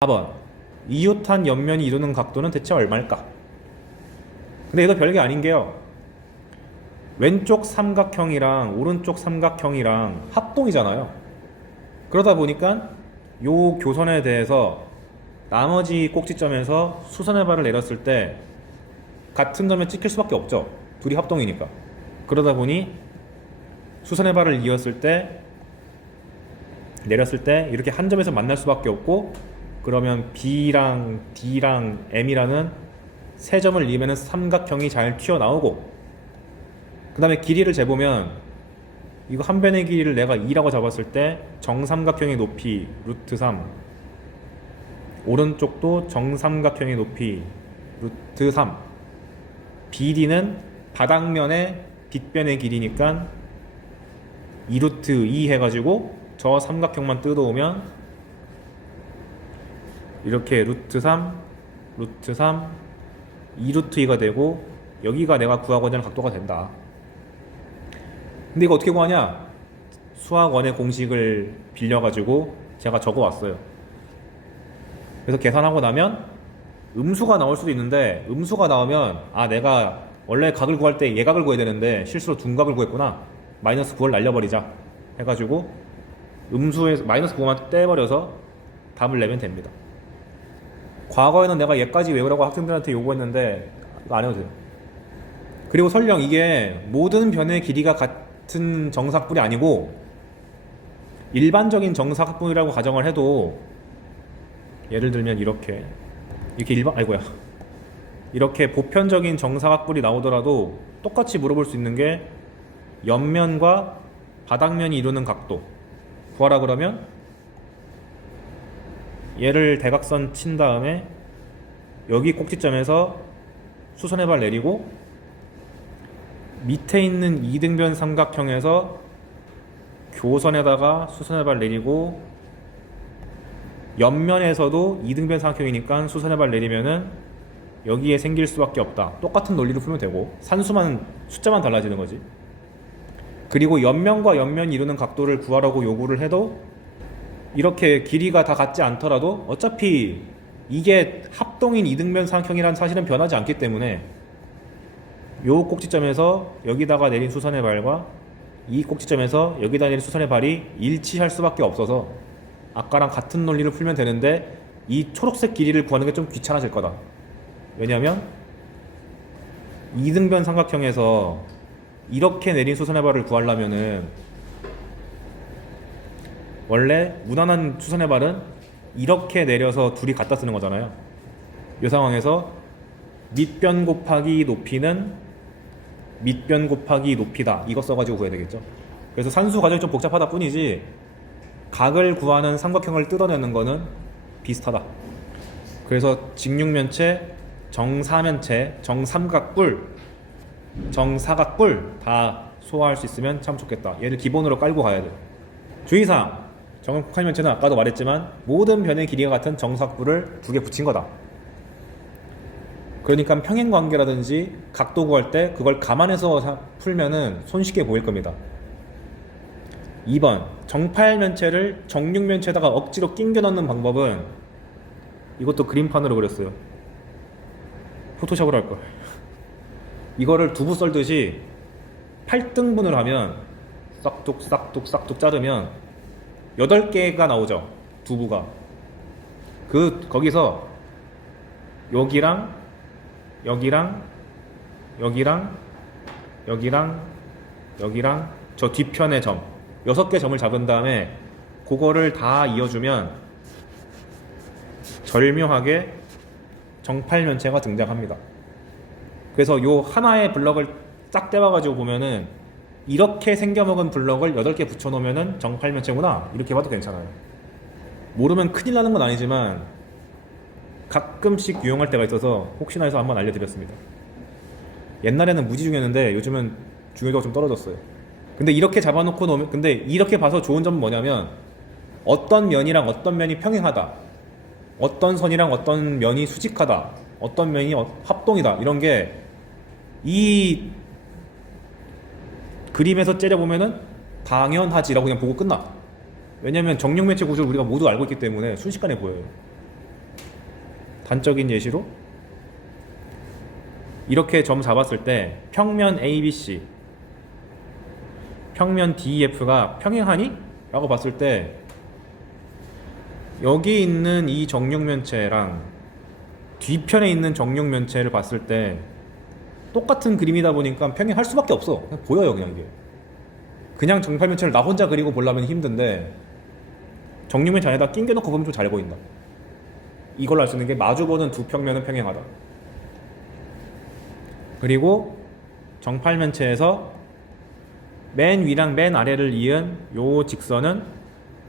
4번 이웃한 옆면이 이루는 각도는 대체 얼마일까? 근데 얘도 별게 아닌 게요, 왼쪽 삼각형이랑 오른쪽 삼각형이랑 합동이잖아요. 그러다 보니까 요 교선에 대해서 나머지 꼭지점에서 수선의 발을 내렸을 때 같은 점에 찍힐 수밖에 없죠. 둘이 합동이니까. 그러다 보니 수선의 발을 이었을 때, 내렸을 때 이렇게 한 점에서 만날 수밖에 없고, 그러면 B랑 D랑 M이라는 세 점을 이으면 삼각형이 잘 튀어나오고, 그 다음에 길이를 재보면 이거 한 변의 길이를 내가 2라고 잡았을 때 정삼각형의 높이 루트 3, 오른쪽도 정삼각형의 높이 루트 3, BD는 바닥면의 빗변의 길이니까 2루트 2 해가지고 저 삼각형만 뜯어오면 이렇게 루트 3, 루트 3, 2루트 2가 되고, 여기가 내가 구하고자 하는 각도가 된다. 근데 이거 어떻게 구하냐? 수학원의 공식을 빌려가지고 제가 적어왔어요. 그래서 계산하고 나면 음수가 나올 수도 있는데, 음수가 나오면 내가 원래 각을 구할 때 예각을 구해야 되는데 실수로 둔각을 구했구나, 마이너스 9를 날려버리자 해가지고 음수에서 마이너스 9만 떼버려서 답을 내면 됩니다. 과거에는 내가 얘까지 외우라고 학생들한테 요구했는데 이거 안 해도 돼요. 그리고 설령 이게 모든 변의 길이가 같은 정사각뿔이 아니고 일반적인 정사각뿔이라고 가정을 해도, 예를 들면 이렇게 이렇게 보편적인 정사각뿔이 나오더라도 똑같이 물어볼 수 있는 게 옆면과 바닥면이 이루는 각도 구하라 그러면, 얘를 대각선 친 다음에 여기 꼭지점에서 수선의 발 내리고, 밑에 있는 이등변 삼각형에서 교선에다가 수선의 발 내리고, 옆면에서도 이등변 삼각형이니까 수선의 발 내리면은 여기에 생길 수밖에 없다. 똑같은 논리로 풀면 되고, 산수만 숫자만 달라지는 거지. 그리고 옆면과 옆면이 이루는 각도를 구하라고 요구를 해도 이렇게 길이가 다 같지 않더라도 어차피 이게 합동인 이등변 삼각형이라는 사실은 변하지 않기 때문에 요 꼭지점에서 여기다가 내린 수선의 발과 이 꼭지점에서 여기다 내린 수선의 발이 일치할 수밖에 없어서 아까랑 같은 논리를 풀면 되는데, 이 초록색 길이를 구하는 게 좀 귀찮아질 거다. 왜냐하면 이등변 삼각형에서 이렇게 내린 수선의 발을 구하려면은 원래 무난한 수선의 발은 이렇게 내려서 둘이 갖다 쓰는 거잖아요. 이 상황에서 밑변 곱하기 높이는 밑변 곱하기 높이다, 이거 써가지고 구해야 되겠죠. 그래서 산수 과정이 좀 복잡하다 뿐이지 각을 구하는 삼각형을 뜯어내는 거는 비슷하다. 그래서 직육면체, 정사면체, 정삼각뿔, 정사각뿔 다 소화할 수 있으면 참 좋겠다. 얘를 기본으로 깔고 가야 돼. 주의사항, 정삼각면체는 아까도 말했지만 모든 변의 길이가 같은 정사각뿔을 두 개 붙인 거다. 그러니까 평행관계라든지 각도 구할 때 그걸 감안해서 풀면은 손쉽게 보일 겁니다. 2번 정팔면체를 정육면체에다가 억지로 낑겨 넣는 방법은, 이것도 그림판으로 그렸어요. 포토샵으로 할걸. 이거를 두부 썰듯이 8등분을 하면 싹둑 싹둑 싹둑 자르면 8개가 나오죠, 두부가. 거기서 여기랑 여기랑 여기랑 여기랑 여기랑 저 뒤편의 점 6개 점을 잡은 다음에 그거를 다 이어주면 절묘하게 정팔면체가 등장합니다. 그래서 요 하나의 블럭을 쫙 떼와가지고 보면은 이렇게 생겨먹은 블럭을 8개 붙여놓으면은 정팔면체구나, 이렇게 봐도 괜찮아요. 모르면 큰일 나는 건 아니지만 가끔씩 유용할 때가 있어서 혹시나 해서 한번 알려드렸습니다. 옛날에는 무지 중요했는데 요즘은 중요도가 좀 떨어졌어요. 근데 이렇게 잡아놓고 놓으면, 근데 이렇게 봐서 좋은 점은 뭐냐면 어떤 면이랑 어떤 면이 평행하다, 어떤 선이랑 어떤 면이 수직하다, 어떤 면이 합동이다, 이런 게 이 그림에서 째려보면은 당연하지라고 그냥 보고 끝나. 왜냐면 정육면체 구조를 우리가 모두 알고 있기 때문에 순식간에 보여요. 단적인 예시로 이렇게 점 잡았을 때 평면 ABC, 평면 DEF가 평행하니? 라고 봤을 때 여기 있는 이 정육면체랑 뒤편에 있는 정육면체를 봤을 때 똑같은 그림이다 보니까 평행할 수밖에 없어. 그냥 보여요, 그냥 이게. 그냥 정팔면체를 나 혼자 그리고 보려면 힘든데 정육면체 안에다 낑겨놓고 보면 좀 잘 보인다. 이걸로 알 수 있는 게 마주보는 두 평면은 평행하다. 그리고 정팔면체에서 맨 위랑 맨 아래를 이은 요 직선은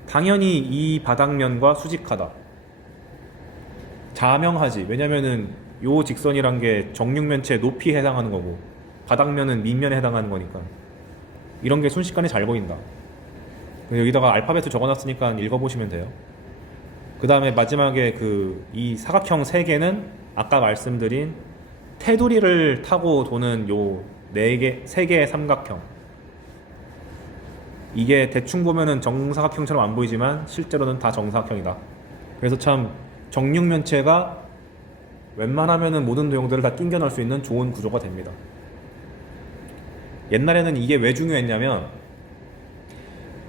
당연히 이 바닥면과 수직하다. 자명하지. 왜냐면은 요 직선이란 게 정육면체 높이에 해당하는 거고 바닥면은 밑면에 해당하는 거니까 이런 게 순식간에 잘 보인다. 여기다가 알파벳을 적어놨으니까 읽어보시면 돼요. 그 다음에 마지막에 이 사각형 3개는 아까 말씀드린 테두리를 타고 도는 요 3개의 삼각형. 이게 대충 보면은 정사각형처럼 안 보이지만 실제로는 다 정사각형이다. 그래서 참 정육면체가 웬만하면은 모든 도형들을 다 낑겨 넣을 수 있는 좋은 구조가 됩니다. 옛날에는 이게 왜 중요했냐면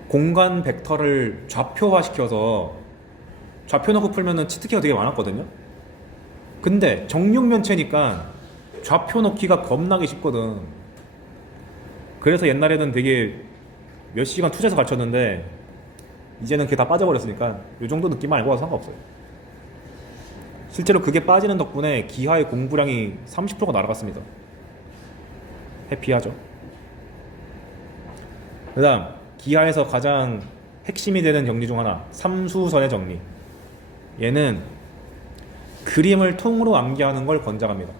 공간 벡터를 좌표화시켜서 좌표 넣고 풀면은 치트키가 되게 많았거든요. 근데 정육면체니까 좌표 넣기가 겁나게 쉽거든. 그래서 옛날에는 되게 몇 시간 투자해서 가르쳤는데 이제는 그게 다 빠져버렸으니까 이 정도 느낌만 알고 와서 상관없어요. 실제로 그게 빠지는 덕분에 기하의 공부량이 30%가 날아갔습니다. 해피하죠. 그 다음 기하에서 가장 핵심이 되는 정리 중 하나, 삼수선의 정리. 얘는 그림을 통으로 암기하는 걸 권장합니다.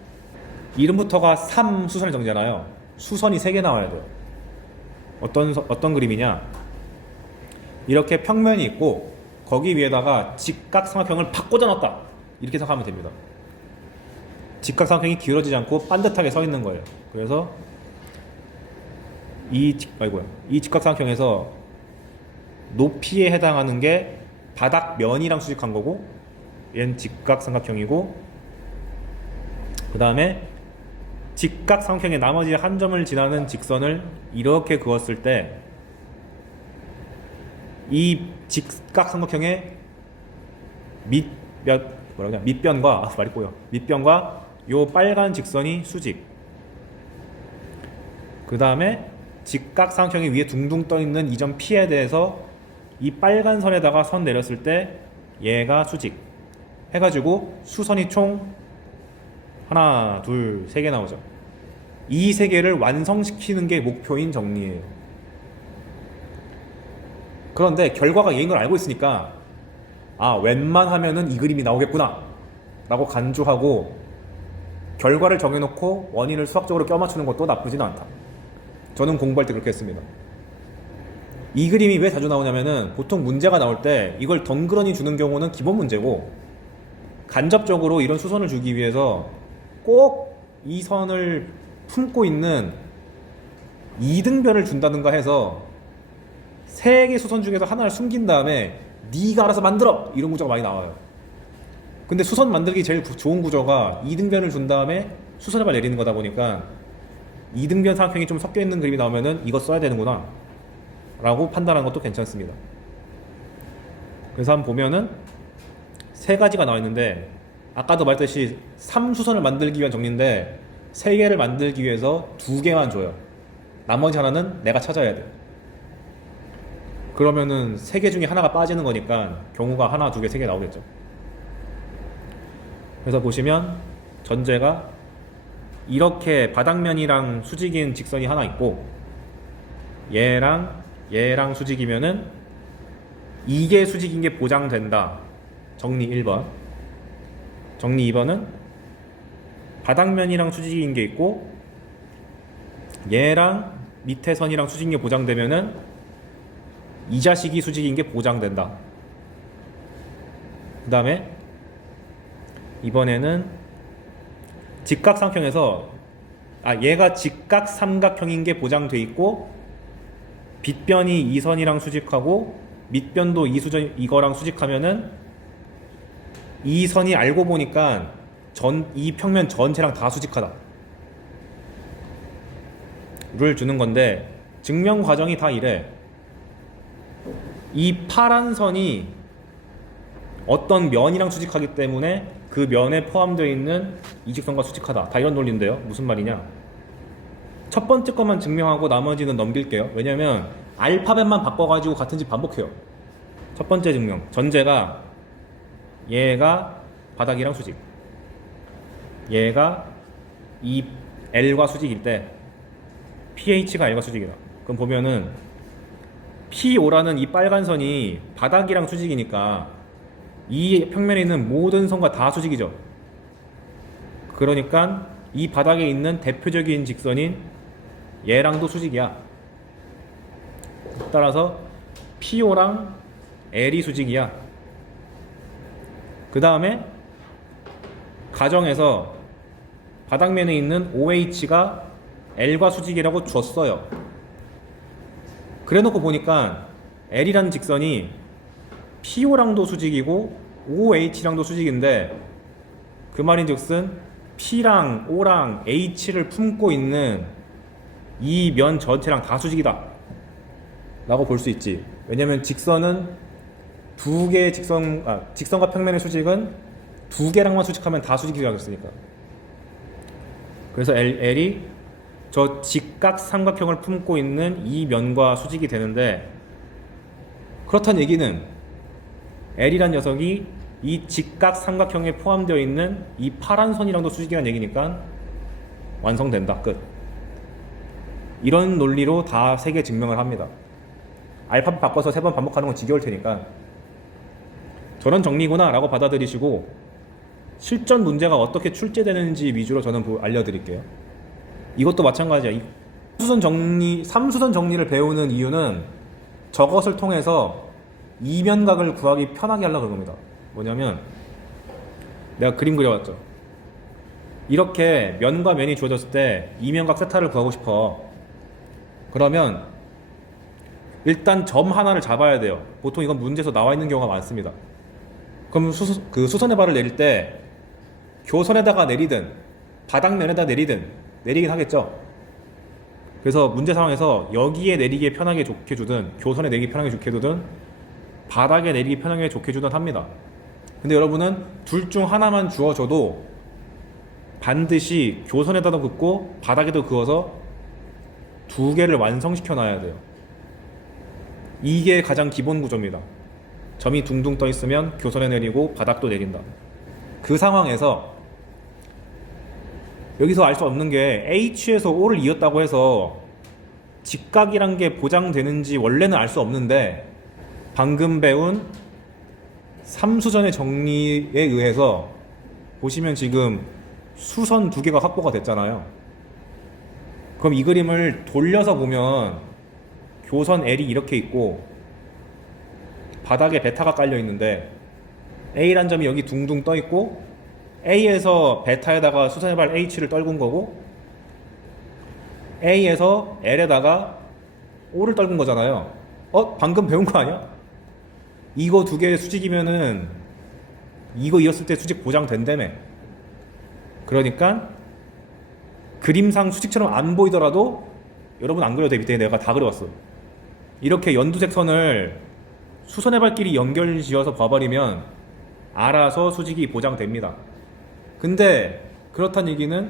이름부터가 삼수선의 정리잖아요. 수선이 3개 나와야 돼요. 어떤 그림이냐, 이렇게 평면이 있고 거기 위에다가 직각삼각형을 팍 꽂아놨다, 이렇게 생각하면 됩니다. 직각삼각형이 기울어지지 않고 반듯하게 서 있는 거예요. 그래서 이 직각삼각형에서 높이에 해당하는 게 바닥면이랑 수직한 거고 얘는 직각삼각형이고, 그 다음에 직각삼각형의 나머지 한 점을 지나는 직선을 이렇게 그었을 때 이 직각삼각형의 밑변과 밑변과 요 빨간 직선이 수직, 그 다음에 직각삼각형이 위에 둥둥 떠있는 이 점 P에 대해서 이 빨간 선에다가 선 내렸을 때 얘가 수직 해가지고 수선이 총 하나, 둘, 3개 나오죠. 이 3개를 완성시키는 게 목표인 정리예요. 그런데 결과가 얘인 걸 알고 있으니까 웬만하면은 이 그림이 나오겠구나 라고 간주하고 결과를 정해놓고 원인을 수학적으로 껴맞추는 것도 나쁘지는 않다. 저는 공부할 때 그렇게 했습니다. 이 그림이 왜 자주 나오냐면은 보통 문제가 나올 때 이걸 덩그러니 주는 경우는 기본 문제고, 간접적으로 이런 수선을 주기 위해서 꼭 이 선을 품고 있는 이등변을 준다든가 해서 3개 수선 중에서 하나를 숨긴 다음에 네가 알아서 만들어! 이런 구조가 많이 나와요. 근데 수선 만들기 제일 좋은 구조가 이등변을 준 다음에 수선해발 내리는 거다 보니까 이등변 삼각형이 좀 섞여 있는 그림이 나오면은 이거 써야 되는구나 라고 판단하는 것도 괜찮습니다. 그래서 한번 보면은 3가지가 나와 있는데 아까도 말했듯이 3수선을 만들기 위한 정리인데 3개를 만들기 위해서 2개만 줘요. 나머지 하나는 내가 찾아야 돼. 그러면은 3개 중에 하나가 빠지는 거니까 경우가 하나, 2개, 3개 나오겠죠. 그래서 보시면 전제가 이렇게 바닥면이랑 수직인 직선이 하나 있고 얘랑 수직이면은 이게 수직인 게 보장된다. 정리 1번. 정리 2번은 바닥면이랑 수직인 게 있고 얘랑 밑에 선이랑 수직인 게 보장되면은 이 자식이 수직인 게 보장된다. 그 다음에 이번에는 직각삼각형에서 얘가 직각삼각형인 게 보장돼 있고 빗변이 이 선이랑 수직하고 밑변도 이거랑 수직하면은 이 선이 알고 보니까 이 평면 전체랑 다 수직하다 를 주는 건데, 증명 과정이 다 이래. 이 파란 선이 어떤 면이랑 수직하기 때문에 그 면에 포함되어 있는 이 직선과 수직하다, 다 이런 논리인데요. 무슨 말이냐, 첫 번째 것만 증명하고 나머지는 넘길게요. 왜냐면 알파벳만 바꿔가지고 같은 집 반복해요. 첫 번째 증명, 전제가 얘가 바닥이랑 수직, 얘가 이 L과 수직일 때 pH가 L과 수직이다. 그럼 보면은 PO라는 이 빨간 선이 바닥이랑 수직이니까 이 평면에 있는 모든 선과 다 수직이죠. 그러니까 이 바닥에 있는 대표적인 직선인 얘랑도 수직이야. 따라서 PO랑 L이 수직이야. 그 다음에 가정에서 바닥면에 있는 OH가 L과 수직이라고 줬어요. 그래놓고 보니까 L이라는 직선이 PO랑도 수직이고 OH랑도 수직인데, 그 말인즉슨 P랑 O랑 H를 품고 있는 이 면 전체랑 다 수직이다 라고 볼 수 있지. 왜냐면 직선은 두 개의 직선과 평면의 수직은 두 개랑만 수직하면 다 수직이라고 했으니까. 그래서 L이 저 직각 삼각형을 품고 있는 이 면과 수직이 되는데, 그렇다는 얘기는 L이란 녀석이 이 직각 삼각형에 포함되어 있는 이 파란 선이랑도 수직이라는 얘기니까 완성된다. 끝. 이런 논리로 다 3개 증명을 합니다. 알파벳 바꿔서 3번 반복하는 건 지겨울 테니까 저런 정리구나 라고 받아들이시고, 실전 문제가 어떻게 출제되는지 위주로 저는 알려드릴게요. 이것도 마찬가지야. 삼수선 정리를 배우는 이유는 저것을 통해서 이면각을 구하기 편하게 하려고 그런 겁니다. 뭐냐면 내가 그림 그려왔죠. 이렇게 면과 면이 주어졌을 때 이면각 세타를 구하고 싶어. 그러면 일단 점 하나를 잡아야 돼요. 보통 이건 문제에서 나와 있는 경우가 많습니다. 그럼 수선의 발을 내릴 때 교선에다가 내리든 바닥면에다 내리긴 하겠죠. 그래서 문제 상황에서 여기에 내리기에 편하게 좋게 주든 교선에 내리기 편하게 좋게 두든 바닥에 내리기 편하게 좋게 주든 합니다. 근데 여러분은 둘 중 하나만 주어져도 반드시 교선에다도 긋고 바닥에도 그어서 두 개를 완성시켜 놔야 돼요. 이게 가장 기본 구조입니다. 점이 둥둥 떠 있으면 교선에 내리고 바닥도 내린다. 그 상황에서 여기서 알 수 없는 게 H에서 O를 이었다고 해서 직각이란 게 보장되는지 원래는 알 수 없는데, 방금 배운 삼수선의 정리에 의해서 보시면 지금 수선 2개가 확보가 됐잖아요. 그럼 이 그림을 돌려서 보면 교선 L이 이렇게 있고 바닥에 베타가 깔려 있는데, A란 점이 여기 둥둥 떠 있고 A에서 베타에다가 수선의 발 H를 떨군 거고, A에서 L에다가 O를 떨군 거잖아요. 방금 배운 거 아니야? 이거 2개의 수직이면은 이거 이었을 때 수직 보장된다며. 그러니까 그림상 수직처럼 안 보이더라도 여러분 안 그려도 돼. 밑에 내가 다 그려왔어. 이렇게 연두색 선을 수선의 발끼리 연결 지어서 봐버리면 알아서 수직이 보장됩니다. 근데 그렇다는 얘기는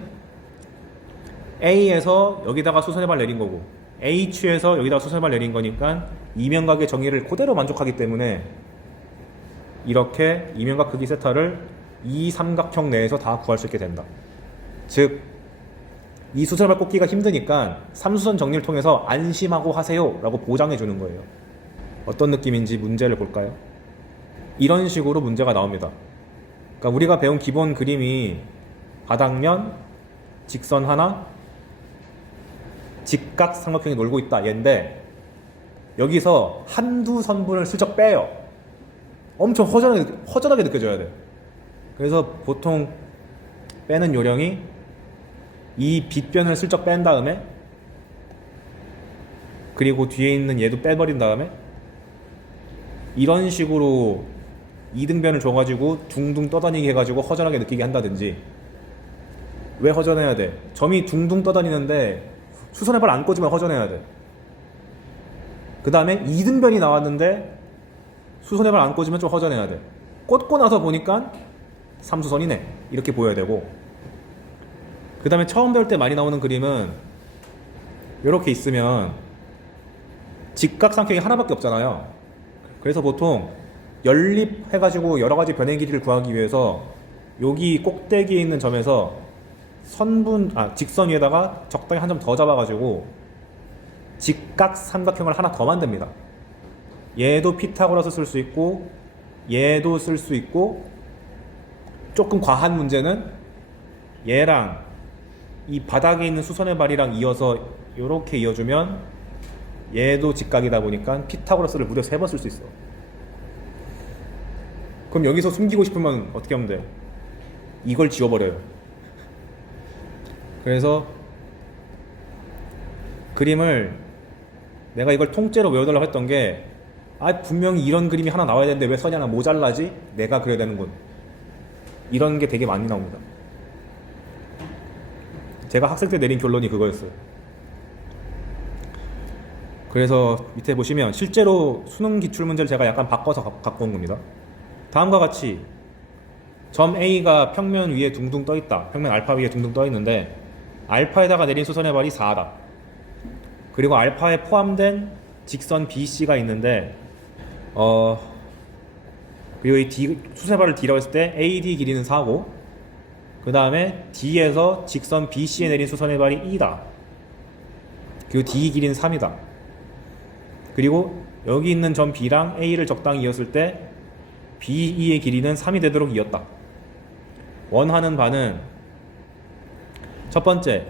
A에서 여기다가 수선의 발 내린 거고 H에서 여기다가 수선의 발 내린 거니까 이면각의 정의를 그대로 만족하기 때문에 이렇게 이면각 크기 세타를 이 삼각형 내에서 다 구할 수 있게 된다. 즉, 이 수선의 발 꽂기가 힘드니까 삼수선 정리를 통해서 안심하고 하세요 라고 보장해 주는 거예요. 어떤 느낌인지 문제를 볼까요? 이런 식으로 문제가 나옵니다. 그러니까 우리가 배운 기본 그림이 바닥면, 직선 하나, 직각 삼각형이 놀고 있다 얘인데, 여기서 한두 선분을 슬쩍 빼요. 엄청 허전하게 느껴져야 돼. 그래서 보통 빼는 요령이 이 빗변을 슬쩍 뺀 다음에, 그리고 뒤에 있는 얘도 빼버린 다음에 이런 식으로 이등변을 줘가지고 둥둥 떠다니게 해가지고 허전하게 느끼게 한다든지. 왜 허전해야 돼? 점이 둥둥 떠다니는데 수선의 발 안 꽂으면 허전해야 돼. 그 다음에 이등변이 나왔는데 수선의 발 안 꽂으면 좀 허전해야 돼. 꽂고 나서 보니까 삼수선이네 이렇게 보여야 되고. 그 다음에 처음 배울 때 많이 나오는 그림은 이렇게 있으면 직각삼각형이 하나밖에 없잖아요. 그래서 보통 연립해가지고 여러가지 변의 길이를 구하기 위해서 여기 꼭대기에 있는 점에서 직선 위에다가 적당히 한 점 더 잡아가지고 직각삼각형을 하나 더 만듭니다. 얘도 피타고라스 쓸 수 있고 얘도 쓸 수 있고, 조금 과한 문제는 얘랑 이 바닥에 있는 수선의 발이랑 이어서 이렇게 이어주면 얘도 직각이다 보니까 피타고라스를 무려 3번 쓸 수 있어. 그럼 여기서 숨기고 싶으면 어떻게 하면 돼? 이걸 지워버려요. 그래서 그림을 내가 이걸 통째로 외워달라고 했던 게, 분명히 이런 그림이 하나 나와야 되는데 왜 선이 하나 모자라지? 내가 그려야 되는군. 이런 게 되게 많이 나옵니다. 제가 학생 때 내린 결론이 그거였어요. 그래서 밑에 보시면 실제로 수능 기출문제를 제가 약간 바꿔서 갖고 온 겁니다. 다음과 같이 점 A가 평면 위에 둥둥 떠 있다. 평면 알파 위에 둥둥 떠 있는데 알파에다가 내린 수선의 발이 4다. 그리고 알파에 포함된 직선 BC가 있는데 그리고 이 수선의 발을 D라고 했을 때 AD 길이는 4고, 그 다음에 D에서 직선 BC에 내린 수선의 발이 2다. 그리고 D 길이는 3이다. 그리고 여기 있는 점 B랑 A를 적당히 이었을 때 BE의 길이는 3이 되도록 이었다. 원하는 바는 첫 번째,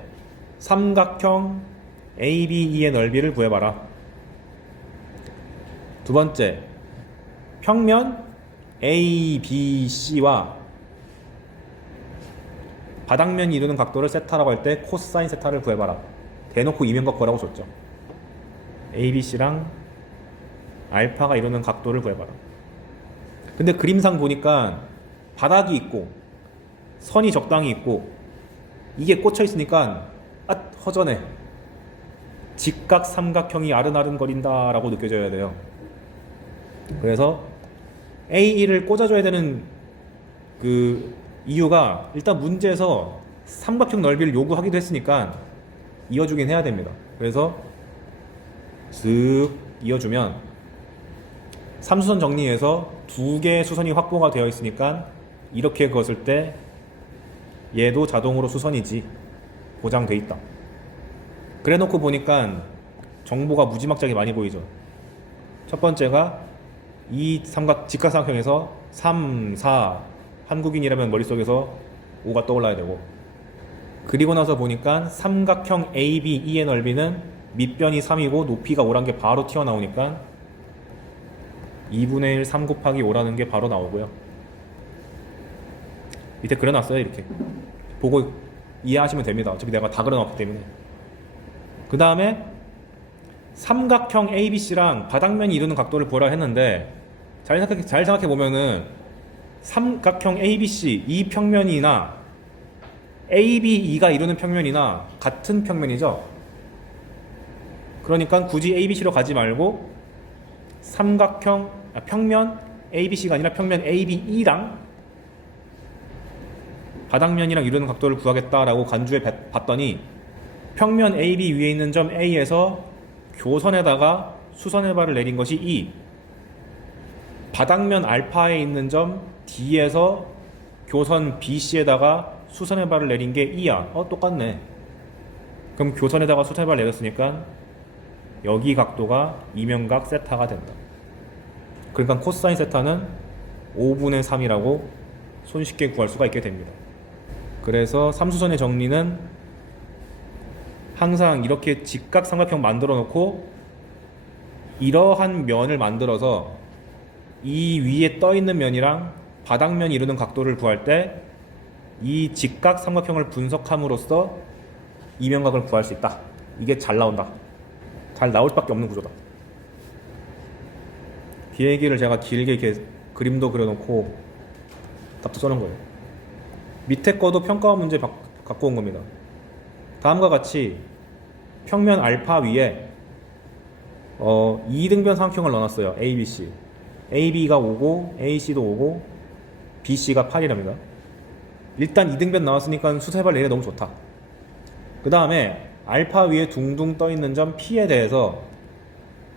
삼각형 ABE의 넓이를 구해봐라. 두 번째, 평면 ABC와 바닥면이 이루는 각도를 세타라고 할 때 코사인 세타를 구해봐라. 대놓고 이면각 구하라고 줬죠. ABC랑 알파가 이루는 각도를 구해봐라. 근데 그림상 보니까 바닥이 있고 선이 적당히 있고 이게 꽂혀 있으니까 허전해. 직각 삼각형이 아른아른거린다 라고 느껴져야 돼요. 그래서 A1을 꽂아줘야 되는 그 이유가, 일단 문제에서 삼각형 넓이를 요구하기도 했으니까 이어주긴 해야 됩니다. 그래서 쓱 이어주면 삼수선 정리해서 2개의 수선이 확보가 되어 있으니까 이렇게 그었을 때 얘도 자동으로 수선이지, 보장돼 있다. 그래 놓고 보니까 정보가 무지막지하게 많이 보이죠. 첫 번째가 이 직각삼각형에서 3, 4, 한국인이라면 머릿속에서 5가 떠올라야 되고, 그리고 나서 보니까 삼각형 ABE의 넓이는 밑변이 3이고 높이가 5란 게 바로 튀어나오니까 2분의 1 3 곱하기 5라는 게 바로 나오고요. 밑에 그려놨어요. 이렇게 보고 이해하시면 됩니다. 어차피 내가 다 그려놨기 때문에. 그 다음에 삼각형 ABC랑 바닥면이 이루는 각도를 보라 했는데, 잘 생각해 보면은 삼각형 ABC 이 평면이나 ABE가 이루는 평면이나 같은 평면이죠. 그러니까 굳이 ABC로 가지 말고 평면 ABC가 아니라 평면 ABE랑 바닥면이랑 이루는 각도를 구하겠다라고 간주해 봤더니, 평면 AB 위에 있는 점 A에서 교선에다가 수선의 발을 내린 것이 E, 바닥면 알파에 있는 점 D에서 교선 BC에다가 수선의 발을 내린 게 E야. 똑같네. 그럼 교선에다가 수선의 발을 내렸으니까 여기 각도가 이면각 세타가 된다. 그러니까 코사인 세타는 5분의 3이라고 손쉽게 구할 수가 있게 됩니다. 그래서 삼수선의 정리는 항상 이렇게 직각삼각형 만들어 놓고 이러한 면을 만들어서 이 위에 떠 있는 면이랑 바닥면이 이루는 각도를 구할 때 이 직각삼각형을 분석함으로써 이면각을 구할 수 있다. 이게 잘 나온다. 잘 나올 수밖에 없는 구조다. 이 얘기를 제가 길게 이렇게 그림도 그려놓고 답도 써놓은 거예요. 밑에 거도 평가원 문제 갖고 온 겁니다. 다음과 같이 평면 알파 위에 2등변 삼각형을 넣어놨어요. A, B, C. A, B가 5고 A, C도 5고 B, C가 8이랍니다. 일단 2등변 나왔으니까 수세발 내려 너무 좋다. 그 다음에 알파 위에 둥둥 떠있는 점 P에 대해서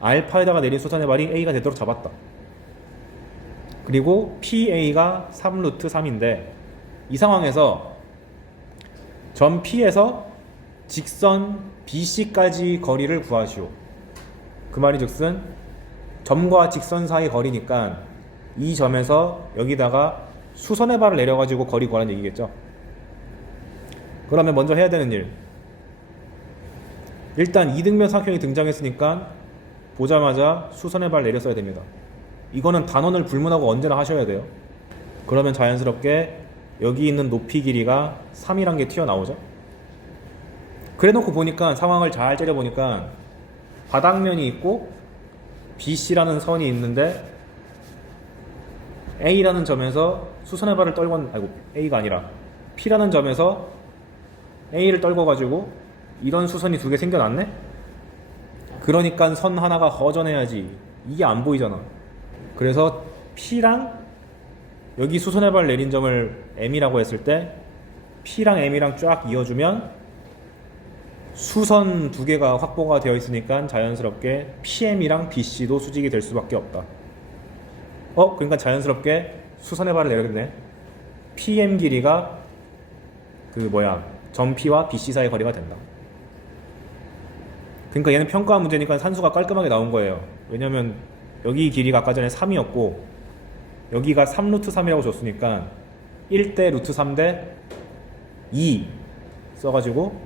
알파에다가 내린 수선의 발이 A가 되도록 잡았다. 그리고 PA가 3루트 3인데 이 상황에서 점 P에서 직선 BC까지 거리를 구하시오. 그 말이 즉슨 점과 직선 사이 거리니까 이 점에서 여기다가 수선의 발을 내려가지고 거리 구하는 얘기겠죠. 그러면 먼저 해야 되는 일, 일단 2등변 삼각형이 등장했으니까 보자마자 수선의 발 내려 써야 됩니다. 이거는 단원을 불문하고 언제나 하셔야 돼요. 그러면 자연스럽게 여기 있는 높이 길이가 3이란 게 튀어나오죠. 그래놓고 보니까 상황을 잘 째려보니까 바닥면이 있고 BC라는 선이 있는데 A라는 점에서 수선의 발을 A가 아니라 P라는 점에서 A를 떨궈가지고 이런 수선이 두 개 생겨났네? 그러니까 선 하나가 허전해야지. 이게 안 보이잖아. 그래서 P랑 여기 수선의 발 내린 점을 M이라고 했을 때 P랑 M이랑 쫙 이어주면 수선 두 개가 확보가 되어 있으니까 자연스럽게 PM이랑 BC도 수직이 될 수밖에 없다. 그러니까 자연스럽게 수선의 발을 내렸네. PM 길이가 점 P와 BC 사이 거리가 된다. 그러니까 얘는 평가 문제니까 산수가 깔끔하게 나온 거예요. 왜냐면 여기 길이가 아까 전에 3이었고 여기가 3루트 3이라고 줬으니까 1대 루트 3대 2 써가지고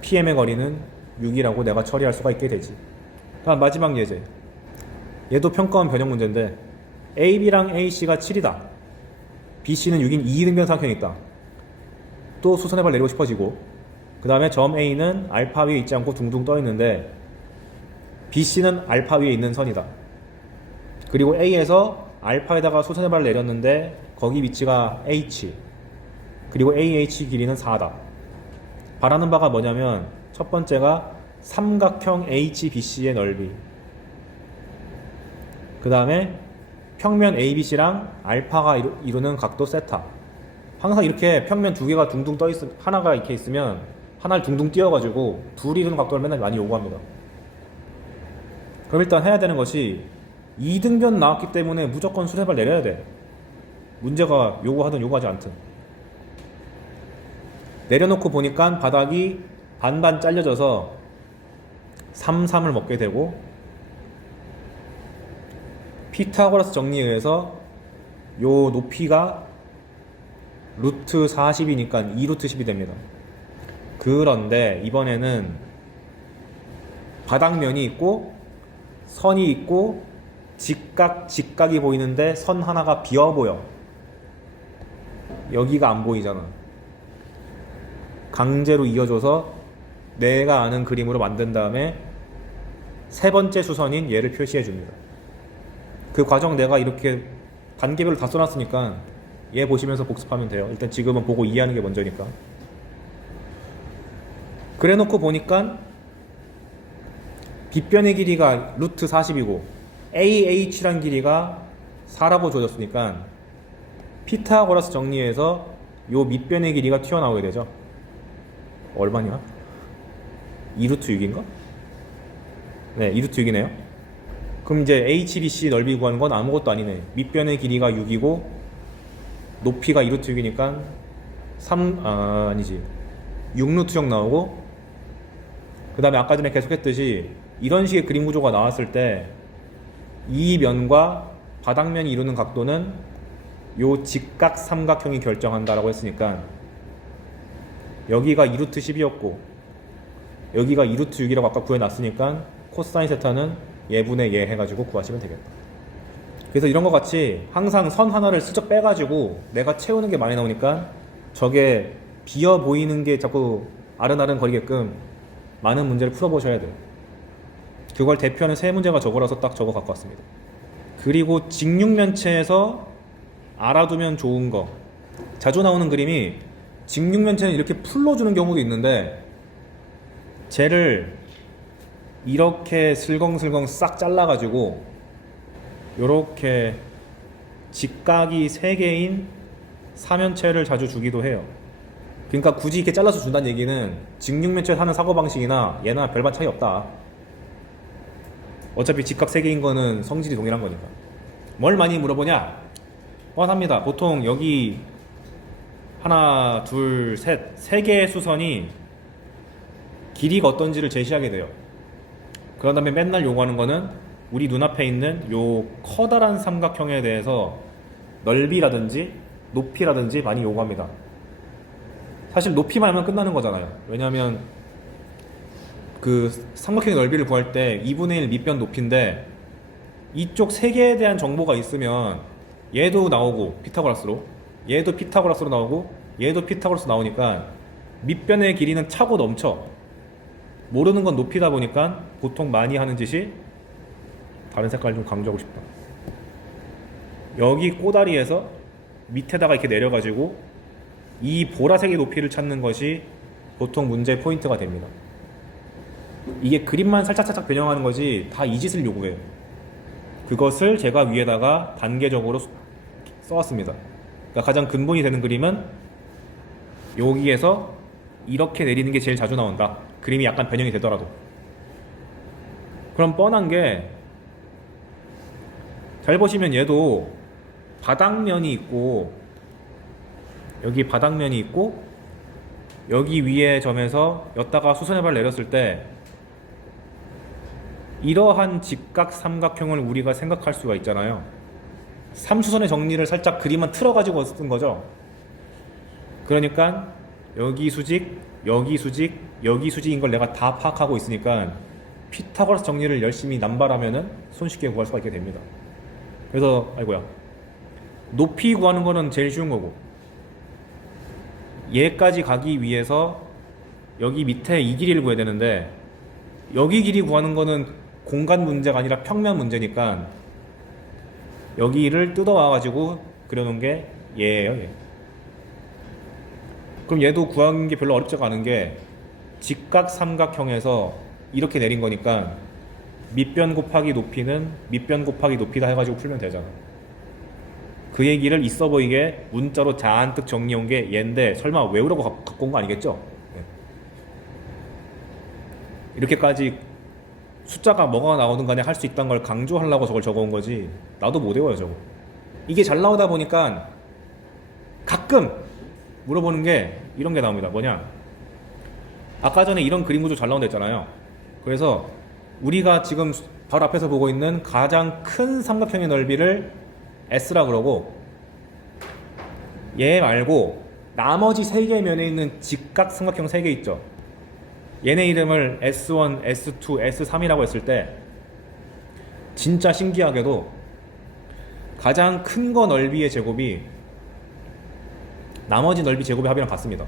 PM의 거리는 6이라고 내가 처리할 수가 있게 되지. 다음 마지막 예제. 얘도 평가원 변형 문제인데 AB랑 AC가 7이다. BC는 6인 2등변 삼각형이 있다. 또 수선의 발 내리고 싶어지고 그 다음에 점 A는 알파 위에 있지 않고 둥둥 떠 있는데 BC는 알파 위에 있는 선이다. 그리고 A에서 알파에다가 수선의 발을 내렸는데 거기 위치가 H 그리고 AH 길이는 4다. 바라는 바가 뭐냐면 첫 번째가 삼각형 HBC의 넓이, 그 다음에 평면 ABC랑 알파가 이루는 각도 세타. 항상 이렇게 평면 두 개가 둥둥 떠 하나가 이렇게 있으면 하나를 둥둥 띄워가지고 둘이 이루는 각도를 맨날 많이 요구합니다. 그럼 일단 해야 되는 것이 2등변 나왔기 때문에 무조건 수세발 내려야 돼. 문제가 요구하든 요구하지 않든. 내려놓고 보니까 바닥이 반반 잘려져서 3, 3을 먹게 되고 피타고라스 정리에 의해서 요 높이가 루트 40이니까 2루트 10이 됩니다. 그런데 이번에는 바닥면이 있고 선이 있고 직각이 보이는데 선 하나가 비어 보여. 여기가 안 보이잖아. 강제로 이어줘서 내가 아는 그림으로 만든 다음에 세 번째 수선인 얘를 표시해 줍니다. 그 과정 내가 이렇게 단계별로 다 써놨으니까 얘 보시면서 복습하면 돼요. 일단 지금은 보고 이해하는 게 먼저니까. 그래 놓고 보니까 빗변의 길이가 루트 40이고 AH란 길이가 4라고 줘졌으니까 피타고라스 정리해서 요 밑변의 길이가 튀어나오게 되죠. 얼마냐? 2루트 6인가? 네, 2루트 6이네요. 그럼 이제 HBC 넓이 구하는 건 아무것도 아니네. 밑변의 길이가 6이고 높이가 2루트 6이니까 6루트 6 나오고, 그 다음에 아까 전에 계속 했듯이 이런 식의 그림 구조가 나왔을 때 이 면과 바닥면이 이루는 각도는 요 직각 삼각형이 결정한다라고 했으니까 여기가 2루트 10이었고 여기가 2루트 6이라고 아까 구해놨으니까 코사인 세타는 얘분의 얘 해가지고 구하시면 되겠다. 그래서 이런 것 같이 항상 선 하나를 슬쩍 빼가지고 내가 채우는 게 많이 나오니까 저게 비어 보이는 게 자꾸 아른아른 거리게끔 많은 문제를 풀어보셔야 돼요. 그걸 대표하는 세 문제가 저거라서 딱 저거 갖고 왔습니다. 그리고 직육면체에서 알아두면 좋은 거, 자주 나오는 그림이 직육면체는 이렇게 풀러주는 경우도 있는데 쟤를 이렇게 슬렁슬렁 싹 잘라가지고 요렇게 직각이 3개인 사면체를 자주 주기도 해요. 그러니까 굳이 이렇게 잘라서 준다는 얘기는 직육면체에서 하는 사고방식이나 얘나 별반 차이 없다. 어차피 직각 3개인 거는 성질이 동일한 거니까. 뭘 많이 물어보냐? 뻔합니다. 보통 여기 하나, 둘, 셋, 3개의 수선이 길이가 어떤지를 제시하게 돼요. 그런 다음에 맨날 요구하는 거는 우리 눈앞에 있는 요 커다란 삼각형에 대해서 넓이라든지 높이라든지 많이 요구합니다. 사실 높이만 하면 끝나는 거잖아요. 왜냐하면 그 삼각형의 넓이를 구할 때 2분의 1 밑변 높이인데 이쪽 3개에 대한 정보가 있으면 얘도 나오고 피타고라스로, 얘도 피타고라스로 나오고, 얘도 피타고라스 나오니까 밑변의 길이는 차고 넘쳐. 모르는 건 높이다 보니까 보통 많이 하는 짓이, 다른 색깔 좀 강조하고 싶다, 여기 꼬다리에서 밑에다가 이렇게 내려가지고 이 보라색의 높이를 찾는 것이 보통 문제의 포인트가 됩니다. 이게 그림만 살짝살짝 변형하는 거지 다 이 짓을 요구해요. 그것을 제가 위에다가 단계적으로 써왔습니다. 그러니까 가장 근본이 되는 그림은 여기에서 이렇게 내리는 게 제일 자주 나온다. 그림이 약간 변형이 되더라도. 그럼 뻔한 게, 잘 보시면 얘도 바닥면이 있고 여기 바닥면이 있고 여기 위에 점에서 였다가 수선의 발을 내렸을 때 이러한 직각 삼각형을 우리가 생각할 수가 있잖아요. 3수선의 정리를 살짝 그림만 틀어가지고 쓴 거죠. 그러니까 여기 수직, 여기 수직, 여기 수직인 걸 내가 다 파악하고 있으니까 피타고라스 정리를 열심히 남발하면은 손쉽게 구할 수가 있게 됩니다. 그래서 아이고야, 높이 구하는 거는 제일 쉬운 거고, 얘까지 가기 위해서 여기 밑에 이 길이를 구해야 되는데 여기 길이 구하는 거는 공간 문제가 아니라 평면 문제니까 여기를 뜯어와 가지고 그려놓은 게 얘예요. 얘. 그럼 얘도 구하는 게 별로 어렵지가 않은 게 직각 삼각형에서 이렇게 내린 거니까 밑변 곱하기 높이는 밑변 곱하기 높이다 해가지고 풀면 되잖아. 그 얘기를 있어 보이게 문자로 잔뜩 정리한 게 얘인데 설마 외우라고 갖고 온 거 아니겠죠? 네. 이렇게까지 숫자가 뭐가 나오든 간에 할 수 있다는 걸 강조하려고 저걸 적어온 거지 나도 못 외워요 저거. 이게 잘 나오다 보니까 가끔 물어보는 게 이런 게 나옵니다. 뭐냐, 아까 전에 이런 그림 구조 잘 나온다 했잖아요. 그래서 우리가 지금 바로 앞에서 보고 있는 가장 큰 삼각형의 넓이를 S라 그러고, 얘 말고 나머지 3개의 면에 있는 직각 삼각형 3개 있죠. 얘네 이름을 S1, S2, S3이라고 했을 때 진짜 신기하게도 가장 큰 거 넓이의 제곱이 나머지 넓이 제곱의 합이랑 같습니다.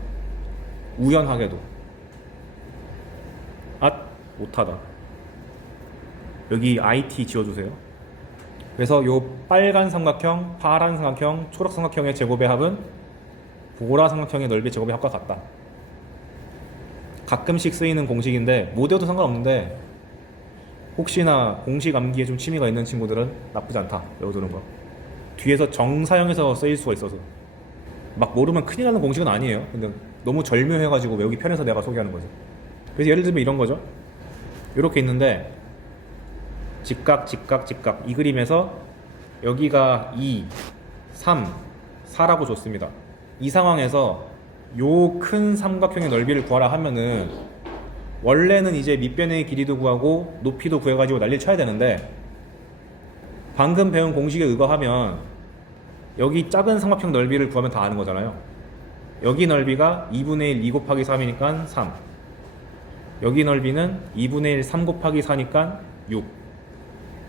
우연하게도. 못하다. 여기 IT 지워주세요. 그래서 요 빨간 삼각형, 파란 삼각형, 초록 삼각형의 제곱의 합은 보라 삼각형의 넓이 제곱의 합과 같다. 가끔씩 쓰이는 공식인데 못 외워도 상관없는데 혹시나 공식 암기에 좀 취미가 있는 친구들은 나쁘지 않다 외워두는 거. 뒤에서 정사형에서 쓰일 수가 있어서 막 모르면 큰일 나는 공식은 아니에요. 근데 너무 절묘해가지고 외우기 편해서 내가 소개하는 거죠. 그래서 예를 들면 이런 거죠. 이렇게 있는데 직각, 직각, 직각, 이 그림에서 여기가 2, 3, 4라고 줬습니다. 이 상황에서 요 큰 삼각형의 넓이를 구하라 하면은 원래는 이제 밑변의 길이도 구하고 높이도 구해가지고 난리를 쳐야 되는데 방금 배운 공식에 의거하면 여기 작은 삼각형 넓이를 구하면 다 아는 거잖아요. 여기 넓이가 2분의 1, 2 곱하기 3이니까 3. 여기 넓이는 2분의 1, 3 곱하기 4니까 6.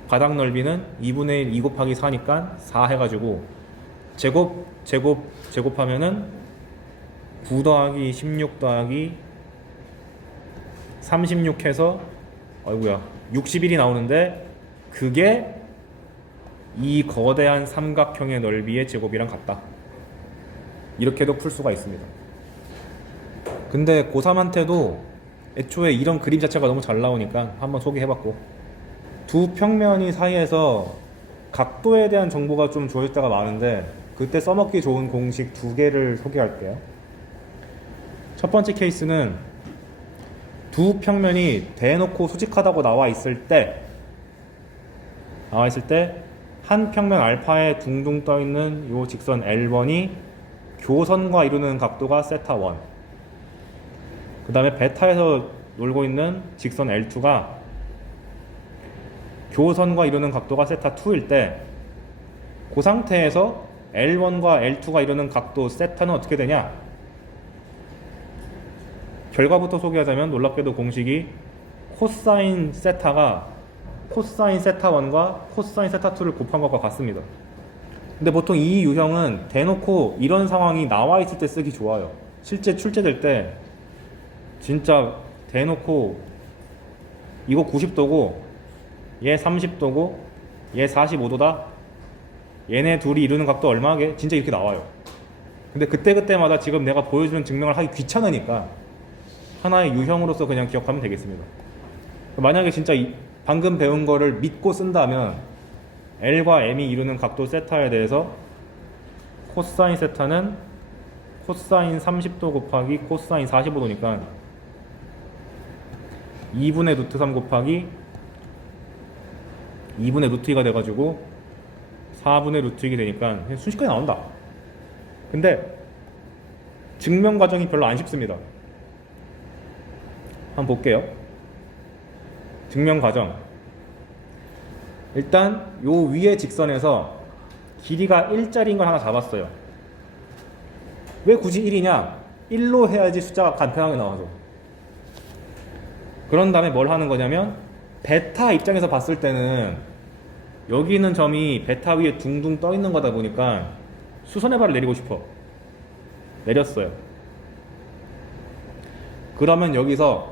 바닥 넓이는 2분의 1, 2 곱하기 4니까 4 해가지고 제곱, 제곱, 제곱하면은 9 더하기 16 더하기 36 해서 아이고야 61이 나오는데 그게 이 거대한 삼각형의 넓이의 제곱이랑 같다. 이렇게도 풀 수가 있습니다. 근데 고3한테도 애초에 이런 그림 자체가 너무 잘 나오니까 한번 소개해봤고, 두 평면이 사이에서 각도에 대한 정보가 좀 주어질 때가 많은데 그때 써먹기 좋은 공식 두 개를 소개할게요. 첫 번째 케이스는 두 평면이 대놓고 수직하다고 나와 있을 때 한 평면 알파에 둥둥 떠 있는 요 직선 L1이 교선과 이루는 각도가 세타 1, 그 다음에 베타에서 놀고 있는 직선 L2가 교선과 이루는 각도가 세타 2일 때, 그 상태에서 L1과 L2가 이루는 각도 세타는 어떻게 되냐? 결과부터 소개하자면 놀랍게도 공식이 코사인 세타가 코사인 세타 1과 코사인 세타 2를 곱한 것과 같습니다. 근데 보통 이 유형은 대놓고 이런 상황이 나와 있을 때 쓰기 좋아요. 실제 출제될 때 진짜 대놓고 이거 90도고 얘 30도고 얘 45도다, 얘네 둘이 이루는 각도 얼마게? 진짜 이렇게 나와요. 근데 그때그때마다 지금 내가 보여주는 증명을 하기 귀찮으니까 하나의 유형으로서 그냥 기억하면 되겠습니다. 만약에 진짜 방금 배운 거를 믿고 쓴다면 L과 M이 이루는 각도 세타에 대해서 코사인 세타는 코사인 30도 곱하기 코사인 45도니까 2분의 루트 3 곱하기 2분의 루트 2가 돼가지고 4분의 루트 2이 되니까 그냥 순식간에 나온다. 근데 증명 과정이 별로 안 쉽습니다. 한번 볼게요. 증명 과정. 일단 요 위에 직선에서 길이가 1짜리인 걸 하나 잡았어요. 왜 굳이 1이냐? 1로 해야지 숫자가 간편하게 나와서. 그런 다음에 뭘 하는 거냐면 베타 입장에서 봤을 때는 여기 있는 점이 베타 위에 둥둥 떠 있는 거다 보니까 수선의 발을 내리고 싶어. 내렸어요. 그러면 여기서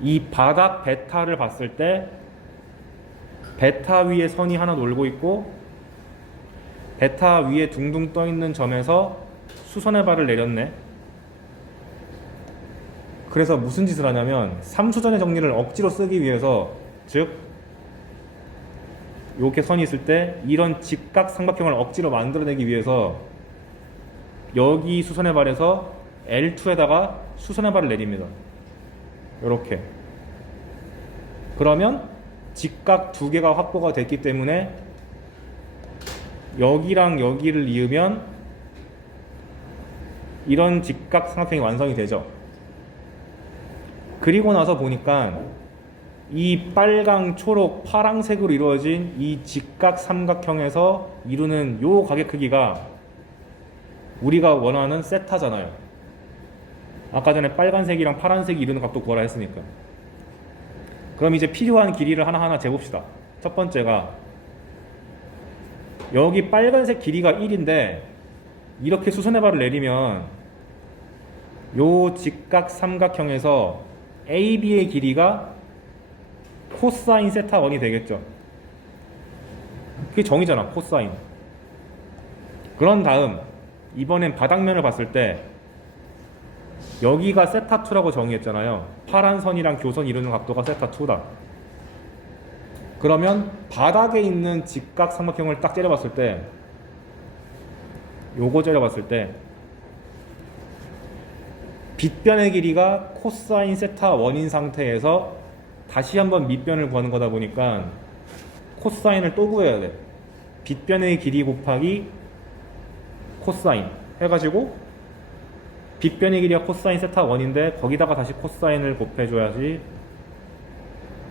이 바닥 베타를 봤을 때 베타 위에 선이 하나 놀고 있고 베타 위에 둥둥 떠 있는 점에서 수선의 발을 내렸네. 그래서 무슨 짓을 하냐면 삼수전의 정리를 억지로 쓰기 위해서, 즉 이렇게 선이 있을 때 이런 직각 삼각형을 억지로 만들어내기 위해서 여기 수선의 발에서 L2에다가 수선의 발을 내립니다. 이렇게. 그러면 직각 두 개가 확보가 됐기 때문에 여기랑 여기를 이으면 이런 직각 삼각형이 완성이 되죠. 그리고 나서 보니까 이 빨강, 초록, 파랑색으로 이루어진 이 직각 삼각형에서 이루는 요 가게 크기가 우리가 원하는 세타잖아요. 아까 전에 빨간색이랑 파란색이 이루는 각도 구하라 했으니까. 그럼 이제 필요한 길이를 하나하나 재봅시다. 첫 번째가 여기 빨간색 길이가 1인데 이렇게 수선의 발을 내리면 요 직각 삼각형에서 AB의 길이가 코사인 세타 1이 되겠죠. 그게 정의잖아, 코사인. 그런 다음 이번엔 바닥면을 봤을 때 여기가 세타 2라고 정의했잖아요. 파란 선이랑 교선 이루는 각도가 세타 2다. 그러면 바닥에 있는 직각 삼각형을 딱 째려봤을 때, 요거 째려봤을 때 빗변의 길이가 코사인 세타 1인 상태에서 다시 한번 밑변을 구하는 거다 보니까 코사인을 또 구해야 돼. 빗변의 길이 곱하기 코사인 해가지고 빗변의 길이가 코사인 세타 1인데 거기다가 다시 코사인을 곱해줘야지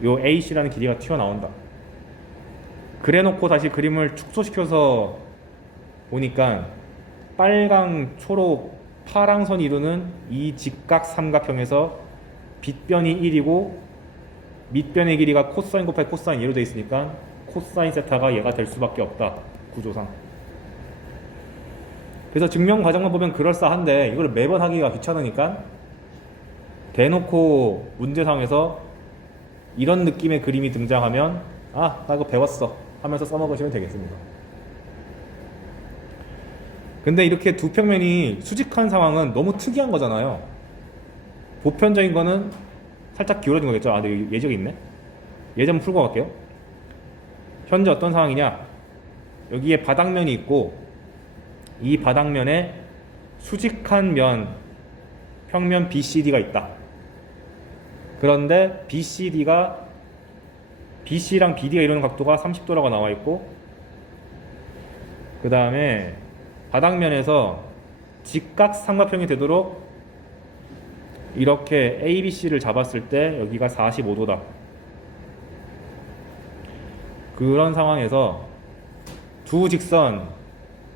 요 AC라는 길이가 튀어나온다. 그래놓고 다시 그림을 축소시켜서 보니까 빨강, 초록, 파랑선이 이루는 이 직각 삼각형에서 빗변이 1이고 밑변의 길이가 코사인 곱하기 코사인 2로 되어 있으니까 코사인 세타가 얘가 될 수밖에 없다, 구조상. 그래서 증명 과정만 보면 그럴싸한데 이걸 매번 하기가 귀찮으니까 대놓고 문제상에서 이런 느낌의 그림이 등장하면 아, 나 이거 배웠어 하면서 써먹으시면 되겠습니다. 근데 이렇게 두 평면이 수직한 상황은 너무 특이한 거잖아요. 보편적인 거는 살짝 기울어진 거겠죠. 아, 근데 여기 예적이 있네. 예전 풀고 갈게요. 현재 어떤 상황이냐? 여기에 바닥면이 있고 이 바닥면에 수직한 면, 평면 BCD가 있다. 그런데 BC랑 BD가 이루는 각도가 30도라고 나와 있고, 그 다음에 바닥면에서 직각 삼각형이 되도록 이렇게 ABC를 잡았을 때 여기가 45도다. 그런 상황에서 두 직선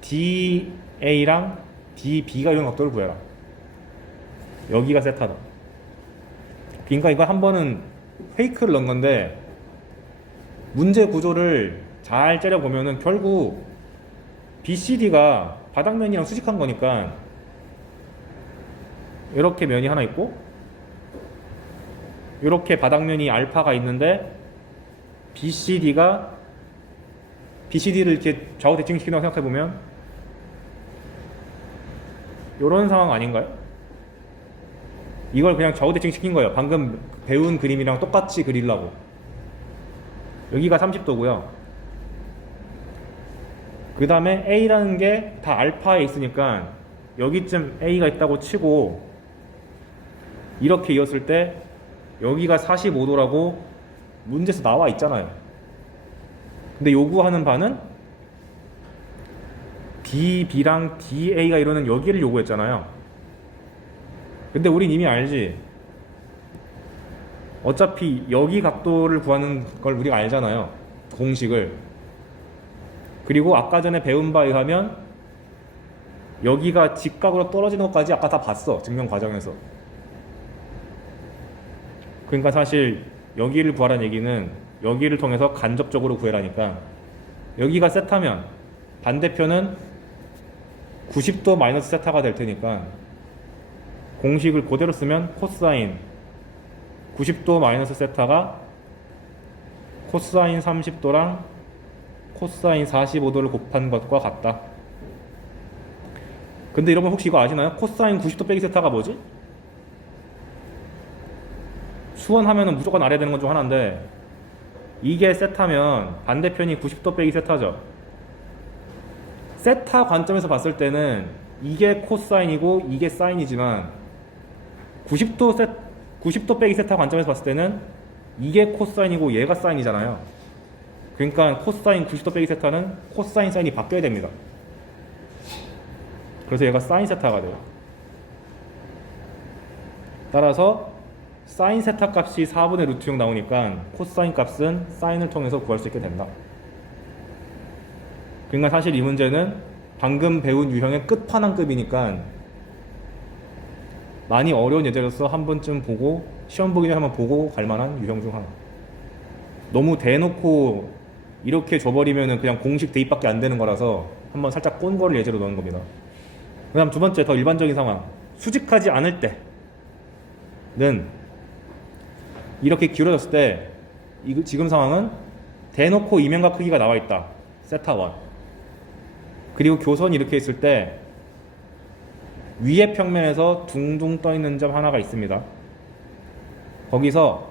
DA랑 DB가 이루는 각도를 구해라. 여기가 세타다. 그러니까 이거 한 번은 페이크를 넣은 건데 문제 구조를 잘 째려보면은 결국 BCD가 바닥면이랑 수직한 거니까 이렇게 면이 하나 있고 이렇게 바닥면이 알파가 있는데 BCD를 이렇게 좌우 대칭시킨다고 생각해보면 이런 상황 아닌가요? 이걸 그냥 좌우 대칭시킨 거예요. 방금 배운 그림이랑 똑같이 그리려고. 여기가 30도고요. 그 다음에 A라는 게 다 알파에 있으니까 여기쯤 A가 있다고 치고 이렇게 이었을 때 여기가 45도라고 문제에서 나와 있잖아요. 근데 요구하는 바는 DB랑 DA가 이루는 여기를 요구했잖아요. 근데 우린 이미 알지. 어차피 여기 각도를 구하는 걸 우리가 알잖아요. 공식을. 그리고 아까 전에 배운 바에 의하면 여기가 직각으로 떨어지는 것까지 아까 다 봤어. 증명 과정에서. 그러니까 사실 여기를 구하라는 얘기는 여기를 통해서 간접적으로 구해라니까 여기가 세타면 반대편은 90도 마이너스 세타가 될 테니까 공식을 그대로 쓰면 코사인 90도 마이너스 세타가 코사인 30도랑 코사인 45도를 곱한 것과 같다. 근데 여러분 혹시 이거 아시나요? 코사인 90도 빼기 세타가 뭐지? 수원하면은 무조건 알아야 되는 건 중 하나인데 이게 세타면 반대편이 90도 빼기 세타죠. 세타 관점에서 봤을 때는 이게 코사인이고 이게 사인이지만 90도 빼기 세타 관점에서 봤을 때는 이게 코사인이고 얘가 사인이잖아요. 그러니까 코사인 90도 빼기 세타는 코사인 사인이 바뀌어야 됩니다. 그래서 얘가 사인 세타가 돼요. 따라서 사인 세타 값이 4분의 루트 6 나오니까 코사인 값은 사인을 통해서 구할 수 있게 된다. 그러니까 사실 이 문제는 방금 배운 유형의 끝판왕급이니까 많이 어려운 예제로서 한 번쯤 보고 시험 보기 전에 한번 보고 갈 만한 유형 중 하나. 너무 대놓고 이렇게 줘버리면 그냥 공식 대입밖에 안 되는 거라서 한번 살짝 꼰 거를 예제로 넣은 겁니다. 그 다음 두 번째 더 일반적인 상황. 수직하지 않을 때는 이렇게 기울어졌을 때 지금 상황은 대놓고 이면각 크기가 나와 있다. 세타 1. 그리고 교선이 이렇게 있을 때 위의 평면에서 둥둥 떠 있는 점 하나가 있습니다. 거기서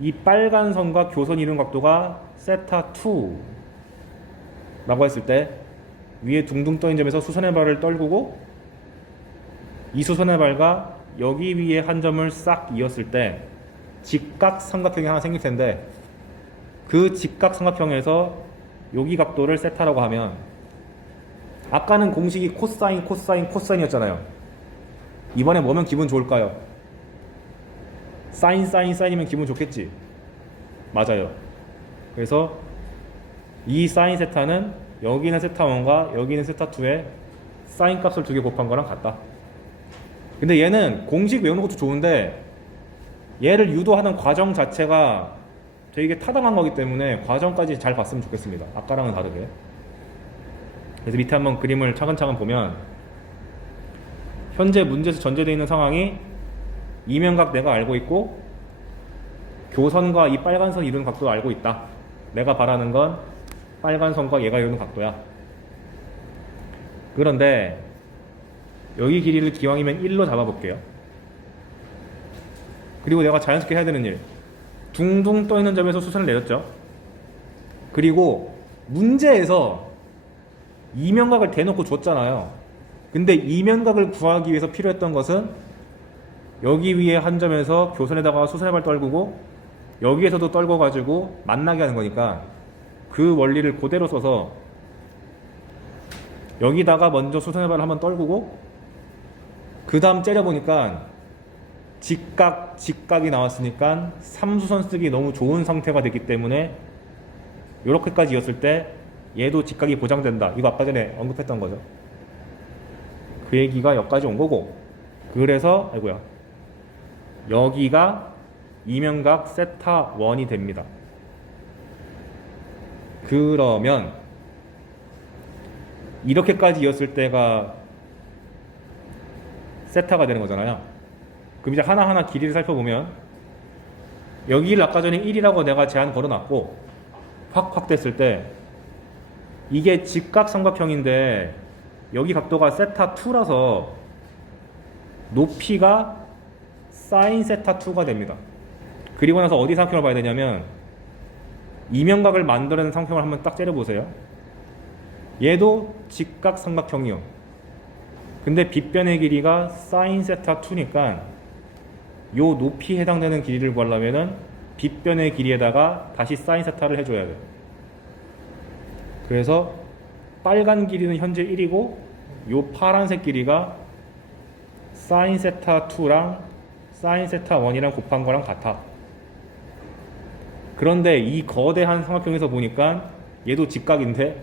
이 빨간 선과 교선이 이루는 각도가 세타 2라고 했을 때 위에 둥둥 떠 있는 점에서 수선의 발을 떨구고 이 수선의 발과 여기 위에 한 점을 싹 이었을 때 직각 삼각형이 하나 생길 텐데 그 직각 삼각형에서 여기 각도를 세타라고 하면 아까는 공식이 코사인, 코사인, 코사인이었잖아요. 이번에 뭐면 기분 좋을까요? 사인, 사인, 사인이면 기분 좋겠지. 맞아요. 그래서 이 사인 세타는 여기 있는 세타 1과 여기 있는 세타 2의 사인 값을 두 개 곱한 거랑 같다. 근데 얘는 공식 외우는 것도 좋은데 얘를 유도하는 과정 자체가 되게 타당한 거기 때문에 과정까지 잘 봤으면 좋겠습니다. 아까랑은 다르게. 그래서 밑에 한번 그림을 차근차근 보면 현재 문제에서 전제되어 있는 상황이 이면각 내가 알고 있고 교선과 이 빨간 선 이루는 각도도 알고 있다. 내가 바라는 건 빨간 선과 얘가 이루는 각도야. 그런데 여기 길이를 기왕이면 1로 잡아볼게요. 그리고 내가 자연스럽게 해야 되는 일, 둥둥 떠있는 점에서 수선을 내렸죠. 그리고 문제에서 이면각을 대놓고 줬잖아요. 근데 이면각을 구하기 위해서 필요했던 것은 여기 위에 한 점에서 교선에다가 수선의 발 떨구고 여기에서도 떨궈가지고 만나게 하는 거니까 그 원리를 그대로 써서 여기다가 먼저 수선의 발을 한번 떨구고 그 다음 째려보니까 직각이 나왔으니까 3수선 쓰기 너무 좋은 상태가 됐기 때문에 이렇게까지 이었을 때 얘도 직각이 보장된다. 이거 아까 전에 언급했던 거죠. 그 얘기가 여기까지 온 거고, 그래서 아이고야, 여기가 이면각 세타 1이 됩니다. 그러면 이렇게까지 이었을 때가 세타가 되는 거잖아요. 그럼 이제 하나하나 길이를 살펴보면 여기를 아까 전에 1이라고 내가 제한 걸어놨고 확 됐을 때 이게 직각삼각형인데 여기 각도가 세타 2라서 높이가 사인 세타 2가 됩니다. 그리고 나서 어디 삼각형을 봐야 되냐면 이면각을 만드는 삼각형을 한번 딱 째려보세요. 얘도 직각삼각형이요. 근데 빗변의 길이가 사인 세타 2니까 요 높이에 해당되는 길이를 구하려면은 빗변의 길이에다가 다시 사인 세타를 해줘야 돼요. 그래서 빨간 길이는 현재 1이고 요 파란색 길이가 사인 세타 2랑 사인 세타 1이랑 곱한 거랑 같아. 그런데 이 거대한 삼각형에서 보니까 얘도 직각인데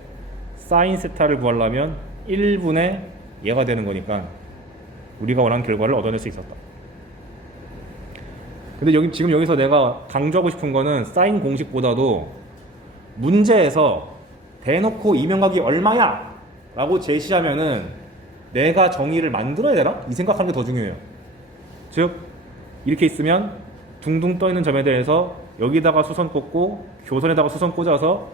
사인 세타를 구하려면 1분의 얘가 되는 거니까 우리가 원하는 결과를 얻어낼 수 있었다. 근데 지금 여기서 내가 강조하고 싶은 거는 사인 공식보다도 문제에서 대놓고 이면각이 얼마야? 라고 제시하면은 내가 정의를 만들어야 되나? 이 생각하는 게 더 중요해요. 즉 이렇게 있으면 둥둥 떠있는 점에 대해서 여기다가 수선 꽂고 교선에다가 수선 꽂아서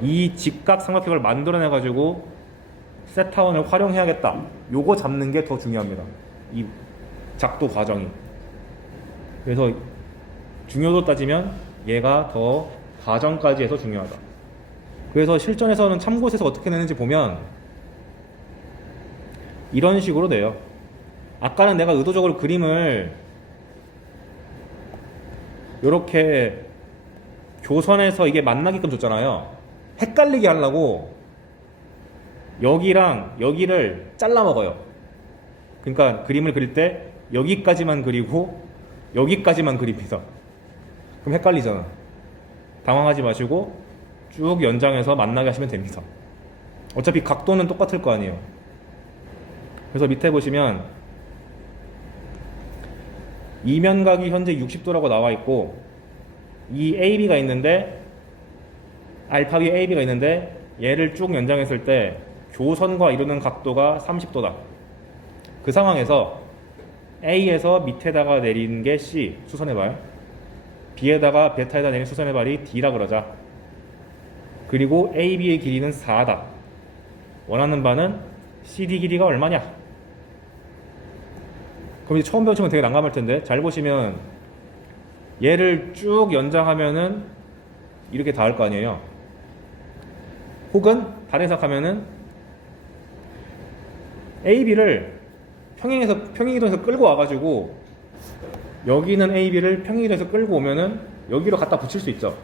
이 직각 삼각형을 만들어내 가지고 세타원을 활용해야겠다. 요거 잡는 게 더 중요합니다. 이 작도 과정이. 그래서 중요도 따지면 얘가 더 과정까지 해서 중요하다. 그래서 실전에서는 참고서에서 어떻게 내는지 보면 이런 식으로 돼요. 아까는 내가 의도적으로 그림을 이렇게 교선에서 이게 만나게끔 줬잖아요. 헷갈리게 하려고 여기랑 여기를 잘라 먹어요. 그러니까 그림을 그릴 때 여기까지만 그리고 여기까지만 그립니다. 그럼 헷갈리잖아. 당황하지 마시고 쭉 연장해서 만나게 하시면 됩니다. 어차피 각도는 똑같을 거 아니에요. 그래서 밑에 보시면 이면각이 현재 60도라고 나와 있고 이 AB가 있는데 알파 위 AB가 있는데 얘를 쭉 연장했을 때 교선과 이루는 각도가 30도다. 그 상황에서 A에서 밑에다가 내린 게 C, 수선의 발, B에다가 베타에다 내린 수선의 발이 D라 그러자. 그리고 AB의 길이는 4다. 원하는 바는 CD 길이가 얼마냐? 그럼 이제 처음 배운 친구는 되게 난감할 텐데 잘 보시면 얘를 쭉 연장하면은 이렇게 닿을 거 아니에요. 혹은 다른 해석하면은 AB를 평행이동에서 끌고 와가지고 여기는 AB를 평행이동에서 끌고 오면은 여기로 갖다 붙일 수 있죠.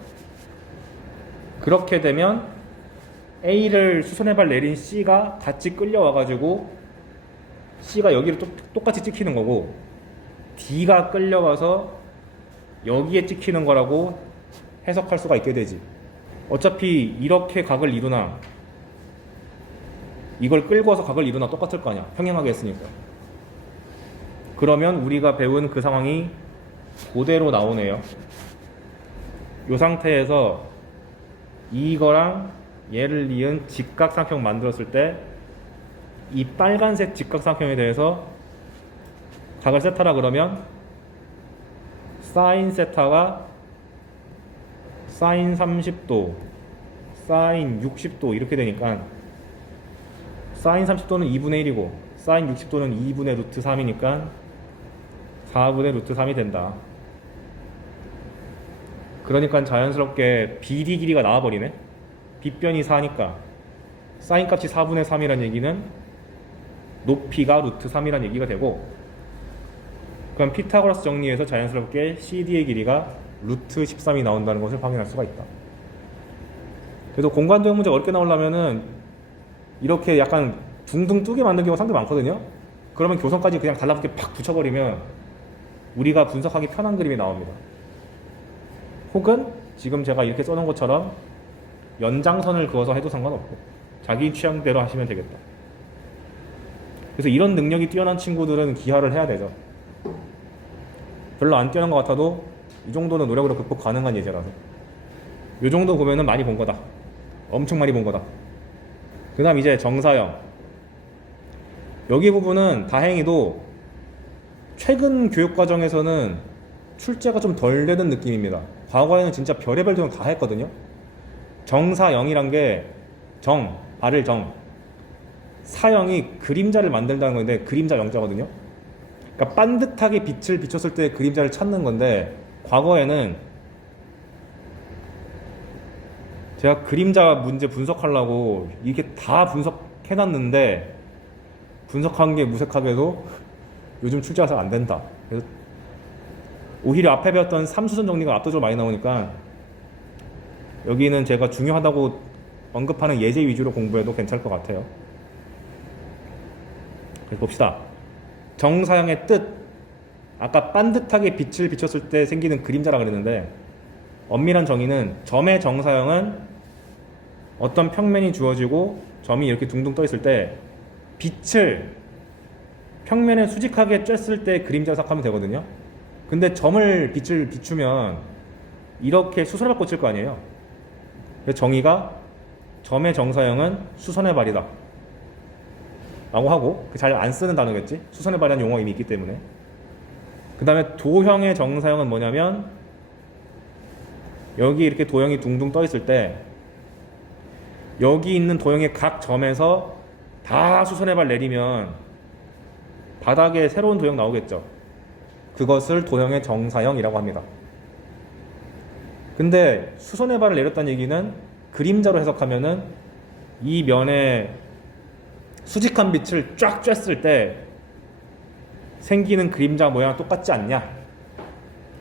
그렇게 되면 A를 수선의 발 내린 C가 같이 끌려와가지고 C가 여기로 똑같이 찍히는 거고 D가 끌려와서 여기에 찍히는 거라고 해석할 수가 있게 되지. 어차피 이렇게 각을 이루나 이걸 끌고 와서 각을 이루나 똑같을 거 아니야. 평행하게 했으니까. 그러면 우리가 배운 그 상황이 그대로 나오네요. 이 상태에서 이거랑 얘를 이은 직각삼각형 만들었을 때 이 빨간색 직각삼각형에 대해서 각을 세타라 그러면 사인 세타가 사인 30도, 사인 60도 이렇게 되니까 사인 30도는 2분의 1이고 사인 60도는 2분의 루트 3이니까 4분의 루트 3이 된다. 그러니까 자연스럽게 BD 길이가 나와버리네. 빗변이 4니까 사인 값이 4분의 3이란 얘기는 높이가 루트 3이란 얘기가 되고, 그럼 피타고라스 정리에서 자연스럽게 CD의 길이가 루트 13이 나온다는 것을 확인할 수가 있다. 그래서 공간도형 문제 어렵게 나오려면은 이렇게 약간 둥둥 뜨게 만든 경우가 상당히 많거든요. 그러면 교선까지 그냥 달라붙게 팍 붙여버리면 우리가 분석하기 편한 그림이 나옵니다. 혹은 지금 제가 이렇게 써놓은 것처럼 연장선을 그어서 해도 상관없고 자기 취향대로 하시면 되겠다. 그래서 이런 능력이 뛰어난 친구들은 기하를 해야 되죠. 별로 안 뛰어난 것 같아도 이 정도는 노력으로 극복 가능한 예제라서 이 정도 보면은 많이 본 거다. 엄청 많이 본 거다. 그 다음 이제 정사형. 여기 부분은 다행히도 최근 교육과정에서는 출제가 좀 덜 되는 느낌입니다. 과거에는 진짜 별의별 도형 다 했거든요. 정사형이란 게 정, 발을 정, 사형이 그림자를 만들다는 건데 그림자 영자거든요. 그러니까 반듯하게 빛을 비췄을 때 그림자를 찾는 건데, 과거에는 제가 그림자 문제 분석하려고 이게 다 분석해놨는데 분석한 게 무색하게도 요즘 출제가 잘 안 된다. 그래서 오히려 앞에 배웠던 삼수선 정리가 압도적으로 많이 나오니까 여기는 제가 중요하다고 언급하는 예제 위주로 공부해도 괜찮을 것 같아요. 그래서 봅시다. 정사형의 뜻, 아까 반듯하게 빛을 비췄을 때 생기는 그림자라 그랬는데, 엄밀한 정의는 점의 정사형은 어떤 평면이 주어지고 점이 이렇게 둥둥 떠 있을 때 빛을 평면에 수직하게 쬐을 때 그림자 생각하면 되거든요. 근데 점을 빛을 비추면 이렇게 수선의 발 꽂힐 거 아니에요. 그래서 정의가 점의 정사형은 수선의 발이다 라고 하고, 잘 안 쓰는 단어겠지. 수선의 발이라는 용어가 이미 있기 때문에. 그 다음에 도형의 정사형은 뭐냐면 여기 이렇게 도형이 둥둥 떠 있을 때 여기 있는 도형의 각 점에서 다 수선의 발 내리면 바닥에 새로운 도형 나오겠죠. 그것을 도형의 정사형이라고 합니다. 근데 수선의 발을 내렸다는 얘기는 그림자로 해석하면은 이 면에 수직한 빛을 쫙 쬐을 때 생기는 그림자 모양 똑같지 않냐.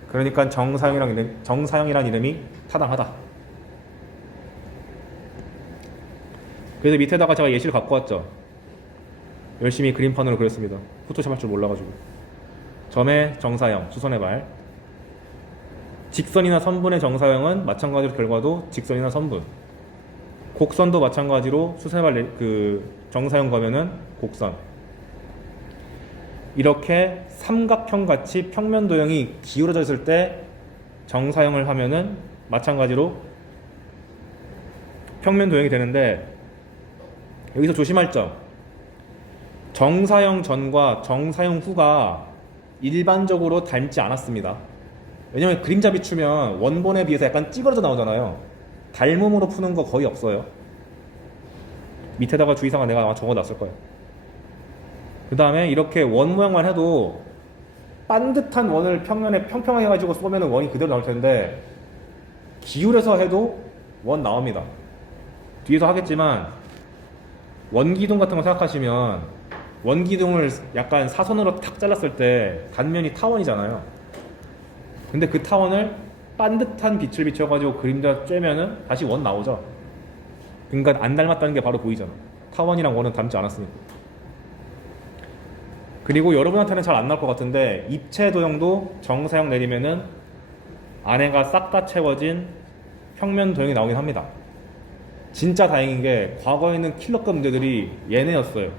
그러니까 정사형이라는 이름이 타당하다. 그래서 밑에다가 제가 예시를 갖고 왔죠. 열심히 그림판으로 그렸습니다. 포토샵 할 줄 몰라가지고. 점의 정사형, 수선의 발. 직선이나 선분의 정사형은 마찬가지로 결과도 직선이나 선분. 곡선도 마찬가지로 수선의 발 정사형 가면은 곡선. 이렇게 삼각형 같이 평면 도형이 기울어져 있을 때 정사형을 하면은 마찬가지로 평면 도형이 되는데, 여기서 조심할 점, 정사형 전과 정사형 후가 일반적으로 닮지 않았습니다. 왜냐면 그림자 비추면 원본에 비해서 약간 찌그러져 나오잖아요. 닮음으로 푸는 거 거의 없어요. 밑에다가 주의사항 내가 아마 적어놨을 거예요. 그 다음에 이렇게 원 모양만 해도 반듯한 원을 평면에 평평하게 해가지고 쏘면 원이 그대로 나올 텐데, 기울여서 해도 원 나옵니다. 뒤에서 하겠지만 원기둥 같은 거 생각하시면 원기둥을 약간 사선으로 탁 잘랐을 때 단면이 타원이잖아요. 근데 그 타원을 반듯한 빛을 비춰가지고 그림자 쬐면은 다시 원 나오죠. 그러니까 안 닮았다는 게 바로 보이잖아. 타원이랑 원은 닮지 않았으니까. 그리고 여러분한테는 잘 안 나올 것 같은데 입체 도형도 정사형 내리면은 안에가 싹 다 채워진 평면 도형이 나오긴 합니다. 진짜 다행인 게 과거에는 킬러급 문제들이 얘네였어요.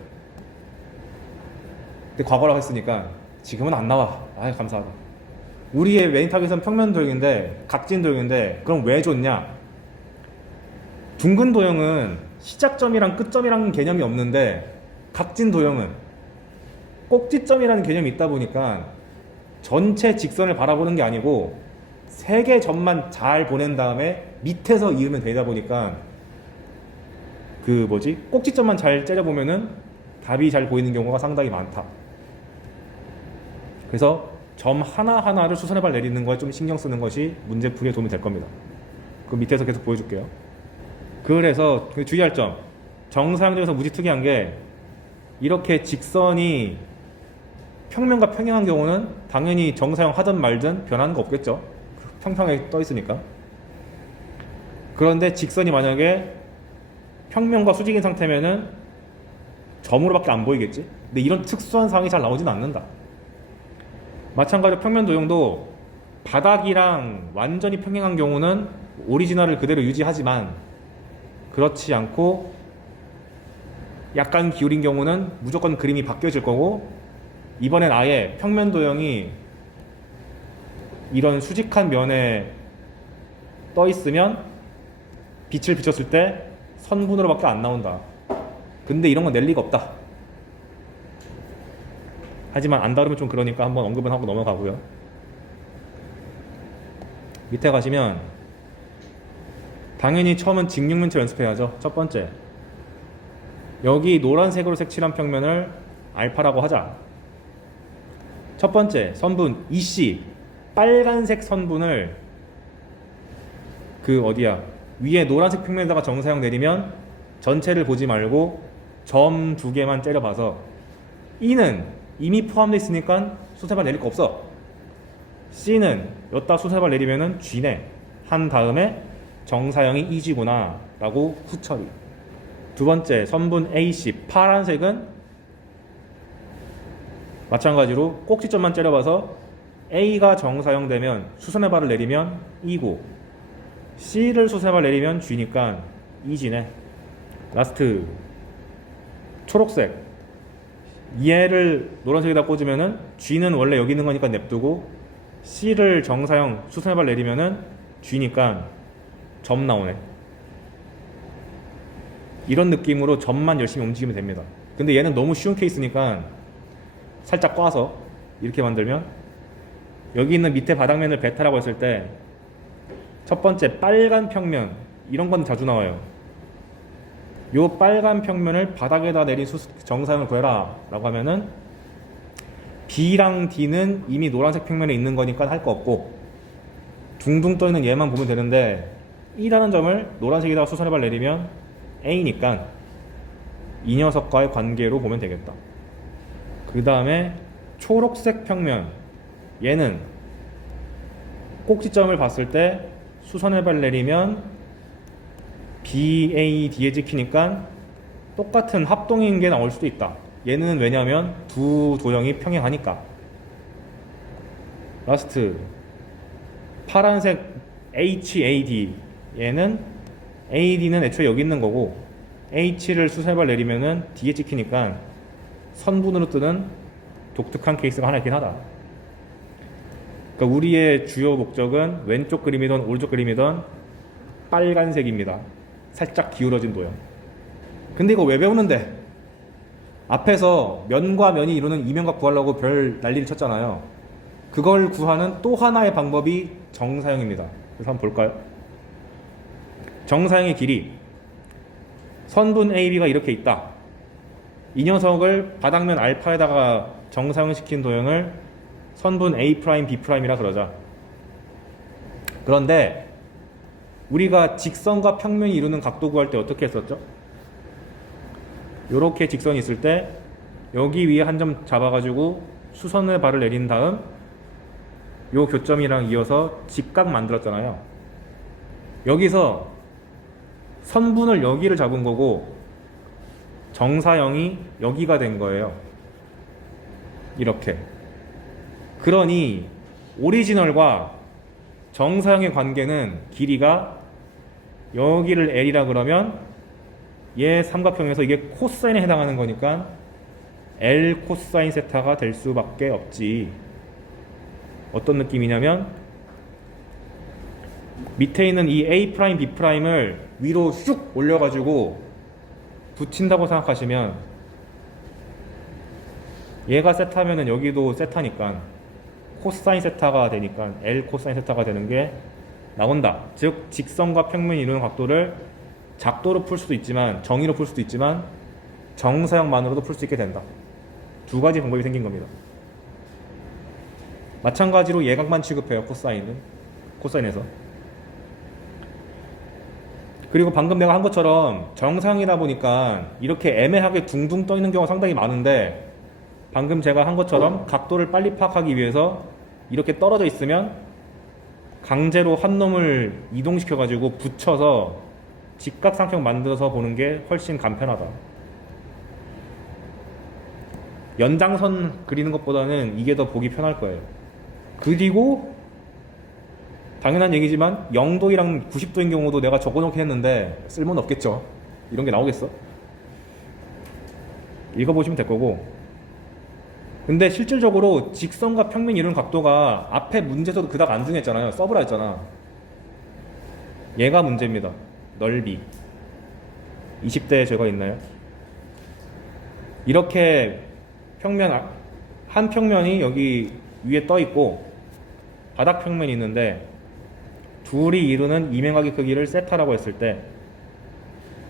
근데 과거라고 했으니까 지금은 안 나와. 아이, 감사하다. 우리의 메인 타겟은 평면 도형인데, 각진 도형인데, 그럼 왜 좋냐? 둥근 도형은 시작점이랑 끝점이랑 개념이 없는데, 각진 도형은 꼭지점이라는 개념이 있다 보니까 전체 직선을 바라보는 게 아니고 세 개 점만 잘 보낸 다음에 밑에서 이으면 되다 보니까 그 뭐지? 꼭지점만 잘 째려보면은 답이 잘 보이는 경우가 상당히 많다. 그래서 점 하나하나를 수선해발 내리는 거에 좀 신경 쓰는 것이 문제풀이에 도움이 될 겁니다. 그 밑에서 계속 보여줄게요. 그래서 주의할 점, 정사형적에서 무지 특이한 게 이렇게 직선이 평면과 평행한 경우는 당연히 정사형 하든 말든 변하는 거 없겠죠. 평평하게 떠 있으니까. 그런데 직선이 만약에 평면과 수직인 상태면은 점으로밖에 안 보이겠지. 근데 이런 특수한 상황이 잘 나오진 않는다. 마찬가지로 평면 도형도 바닥이랑 완전히 평행한 경우는 오리지널을 그대로 유지하지만 그렇지 않고 약간 기울인 경우는 무조건 그림이 바뀌어질 거고, 이번엔 아예 평면 도형이 이런 수직한 면에 떠 있으면 빛을 비췄을 때 선분으로밖에 안 나온다. 근데 이런 건 낼 리가 없다. 하지만 안 다루면 좀 그러니까 한번 언급은 하고 넘어가고요. 밑에 가시면 당연히 처음은 직육면체 연습해야죠. 첫 번째, 여기 노란색으로 색칠한 평면을 알파라고 하자. 첫 번째 선분 EC, 빨간색 선분을 그 어디야 위에 노란색 평면에다가 정사형 내리면 전체를 보지 말고 점 두 개만 째려봐서 E는 이미 포함되어 있으니까 수세발 내릴 거 없어. C는 여기다 수세발 내리면은 G네 한 다음에 정사형이 EG구나 라고 후처리. 두 번째 선분 AC, 파란색은 마찬가지로 꼭지점만 째려봐서 A가 정사형 되면 수선의 발을 내리면 E고, C를 수선의 발 내리면 G니까 EG네. 라스트 초록색, 얘를 노란색에다 꽂으면은 G는 원래 여기 있는 거니까 냅두고 C를 정사형 수선의 발 내리면은 G니까 점 나오네. 이런 느낌으로 점만 열심히 움직이면 됩니다. 근데 얘는 너무 쉬운 케이스니까 살짝 꽈서 이렇게 만들면, 여기 있는 밑에 바닥면을 베타라고 했을 때 첫 번째 빨간 평면, 이런 건 자주 나와요. 요 빨간 평면을 바닥에다 내린 정사형을 구해라 라고 하면은 B랑 D는 이미 노란색 평면에 있는 거니까 할 거 없고 둥둥 떠있는 얘만 보면 되는데, E라는 점을 노란색에다가 수선의 발 내리면 A니까 이 녀석과의 관계로 보면 되겠다. 그 다음에 초록색 평면, 얘는 꼭지점을 봤을 때 수선의 발 내리면 BAD에 찍히니까 똑같은 합동인 게 나올 수도 있다. 얘는 왜냐면 두 도형이 평행하니까. 라스트 파란색 HAD, 얘는 AD는 애초에 여기 있는 거고 H를 수선의 발 내리면은 D에 찍히니까 선분으로 뜨는 독특한 케이스가 하나 있긴 하다. 그러니까 우리의 주요 목적은 왼쪽 그림이든 오른쪽 그림이든 빨간색입니다. 살짝 기울어진 도형. 근데 이거 왜 배우는데? 앞에서 면과 면이 이루는 이면각 구하려고 별 난리를 쳤잖아요. 그걸 구하는 또 하나의 방법이 정사형입니다. 그래서 한번 볼까요? 정사형의 길이, 선분 AB가 이렇게 있다. 이 녀석을 바닥면 알파에다가 정사형 시킨 도형을 선분 A', B'이라 그러자. 그런데 우리가 직선과 평면이 이루는 각도 구할 때 어떻게 했었죠? 요렇게 직선이 있을 때 여기 위에 한 점 잡아가지고 수선의 발을 내린 다음 요 교점이랑 이어서 직각 만들었잖아요. 여기서 선분을 여기를 잡은 거고 정사형이 여기가 된 거예요. 이렇게. 그러니 오리지널과 정사형의 관계는 길이가 여기를 L이라 그러면 얘 삼각형에서 이게 코사인에 해당하는 거니까 L 코사인 세타가 될 수밖에 없지. 어떤 느낌이냐면 밑에 있는 이 A', B'을 위로 슉 올려가지고 붙인다고 생각하시면 얘가 세타면은 여기도 세타니까 코사인 세타가 되니까 L 코사인 세타가 되는 게 나온다. 즉 직선과 평면이 이루는 각도를 작도로 풀 수도 있지만 정의로 풀 수도 있지만 정사형만으로도 풀 수 있게 된다. 두 가지 방법이 생긴 겁니다. 마찬가지로 예각만 취급해요. 코사인에서. 그리고 방금 내가 한 것처럼 정상이다 보니까 이렇게 애매하게 둥둥 떠 있는 경우가 상당히 많은데, 방금 제가 한 것처럼 각도를 빨리 파악하기 위해서 이렇게 떨어져 있으면 강제로 한 놈을 이동시켜 가지고 붙여서 직각삼각형 만들어서 보는 게 훨씬 간편하다. 연장선 그리는 것보다는 이게 더 보기 편할 거예요. 그리고 당연한 얘기지만 0도이랑 90도인 경우도 내가 적어놓긴 했는데 쓸모는 없겠죠. 이런 게 나오겠어? 읽어보시면 될 거고. 근데 실질적으로 직선과 평면 이루는 각도가 앞에 문제에서도 그닥 안 중요했잖아요. 써보라 했잖아. 얘가 문제입니다. 넓이. 20대에 죄가 있나요? 이렇게 한 평면이 여기 위에 떠 있고 바닥 평면이 있는데 둘이 이루는 이면각의 크기를 세타라고 했을 때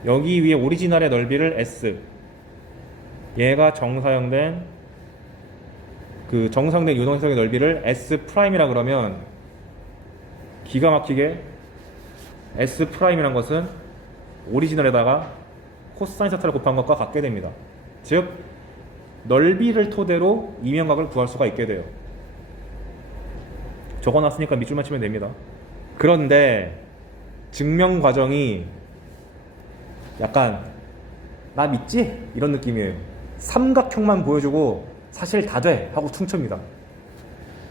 여기 위에 오리지널의 넓이를 S, 얘가 정사형된 유동성의 넓이를 S 프라임이라 그러면 기가 막히게 S 프라임이란 것은 오리지널에다가 코사인 세타를 곱한 것과 같게 됩니다. 즉 넓이를 토대로 이면각을 구할 수가 있게 돼요. 적어놨으니까 밑줄만 치면 됩니다. 그런데 증명 과정이 약간 나 믿지? 이런 느낌이에요. 삼각형만 보여주고 사실 다 돼 하고 퉁칩니다.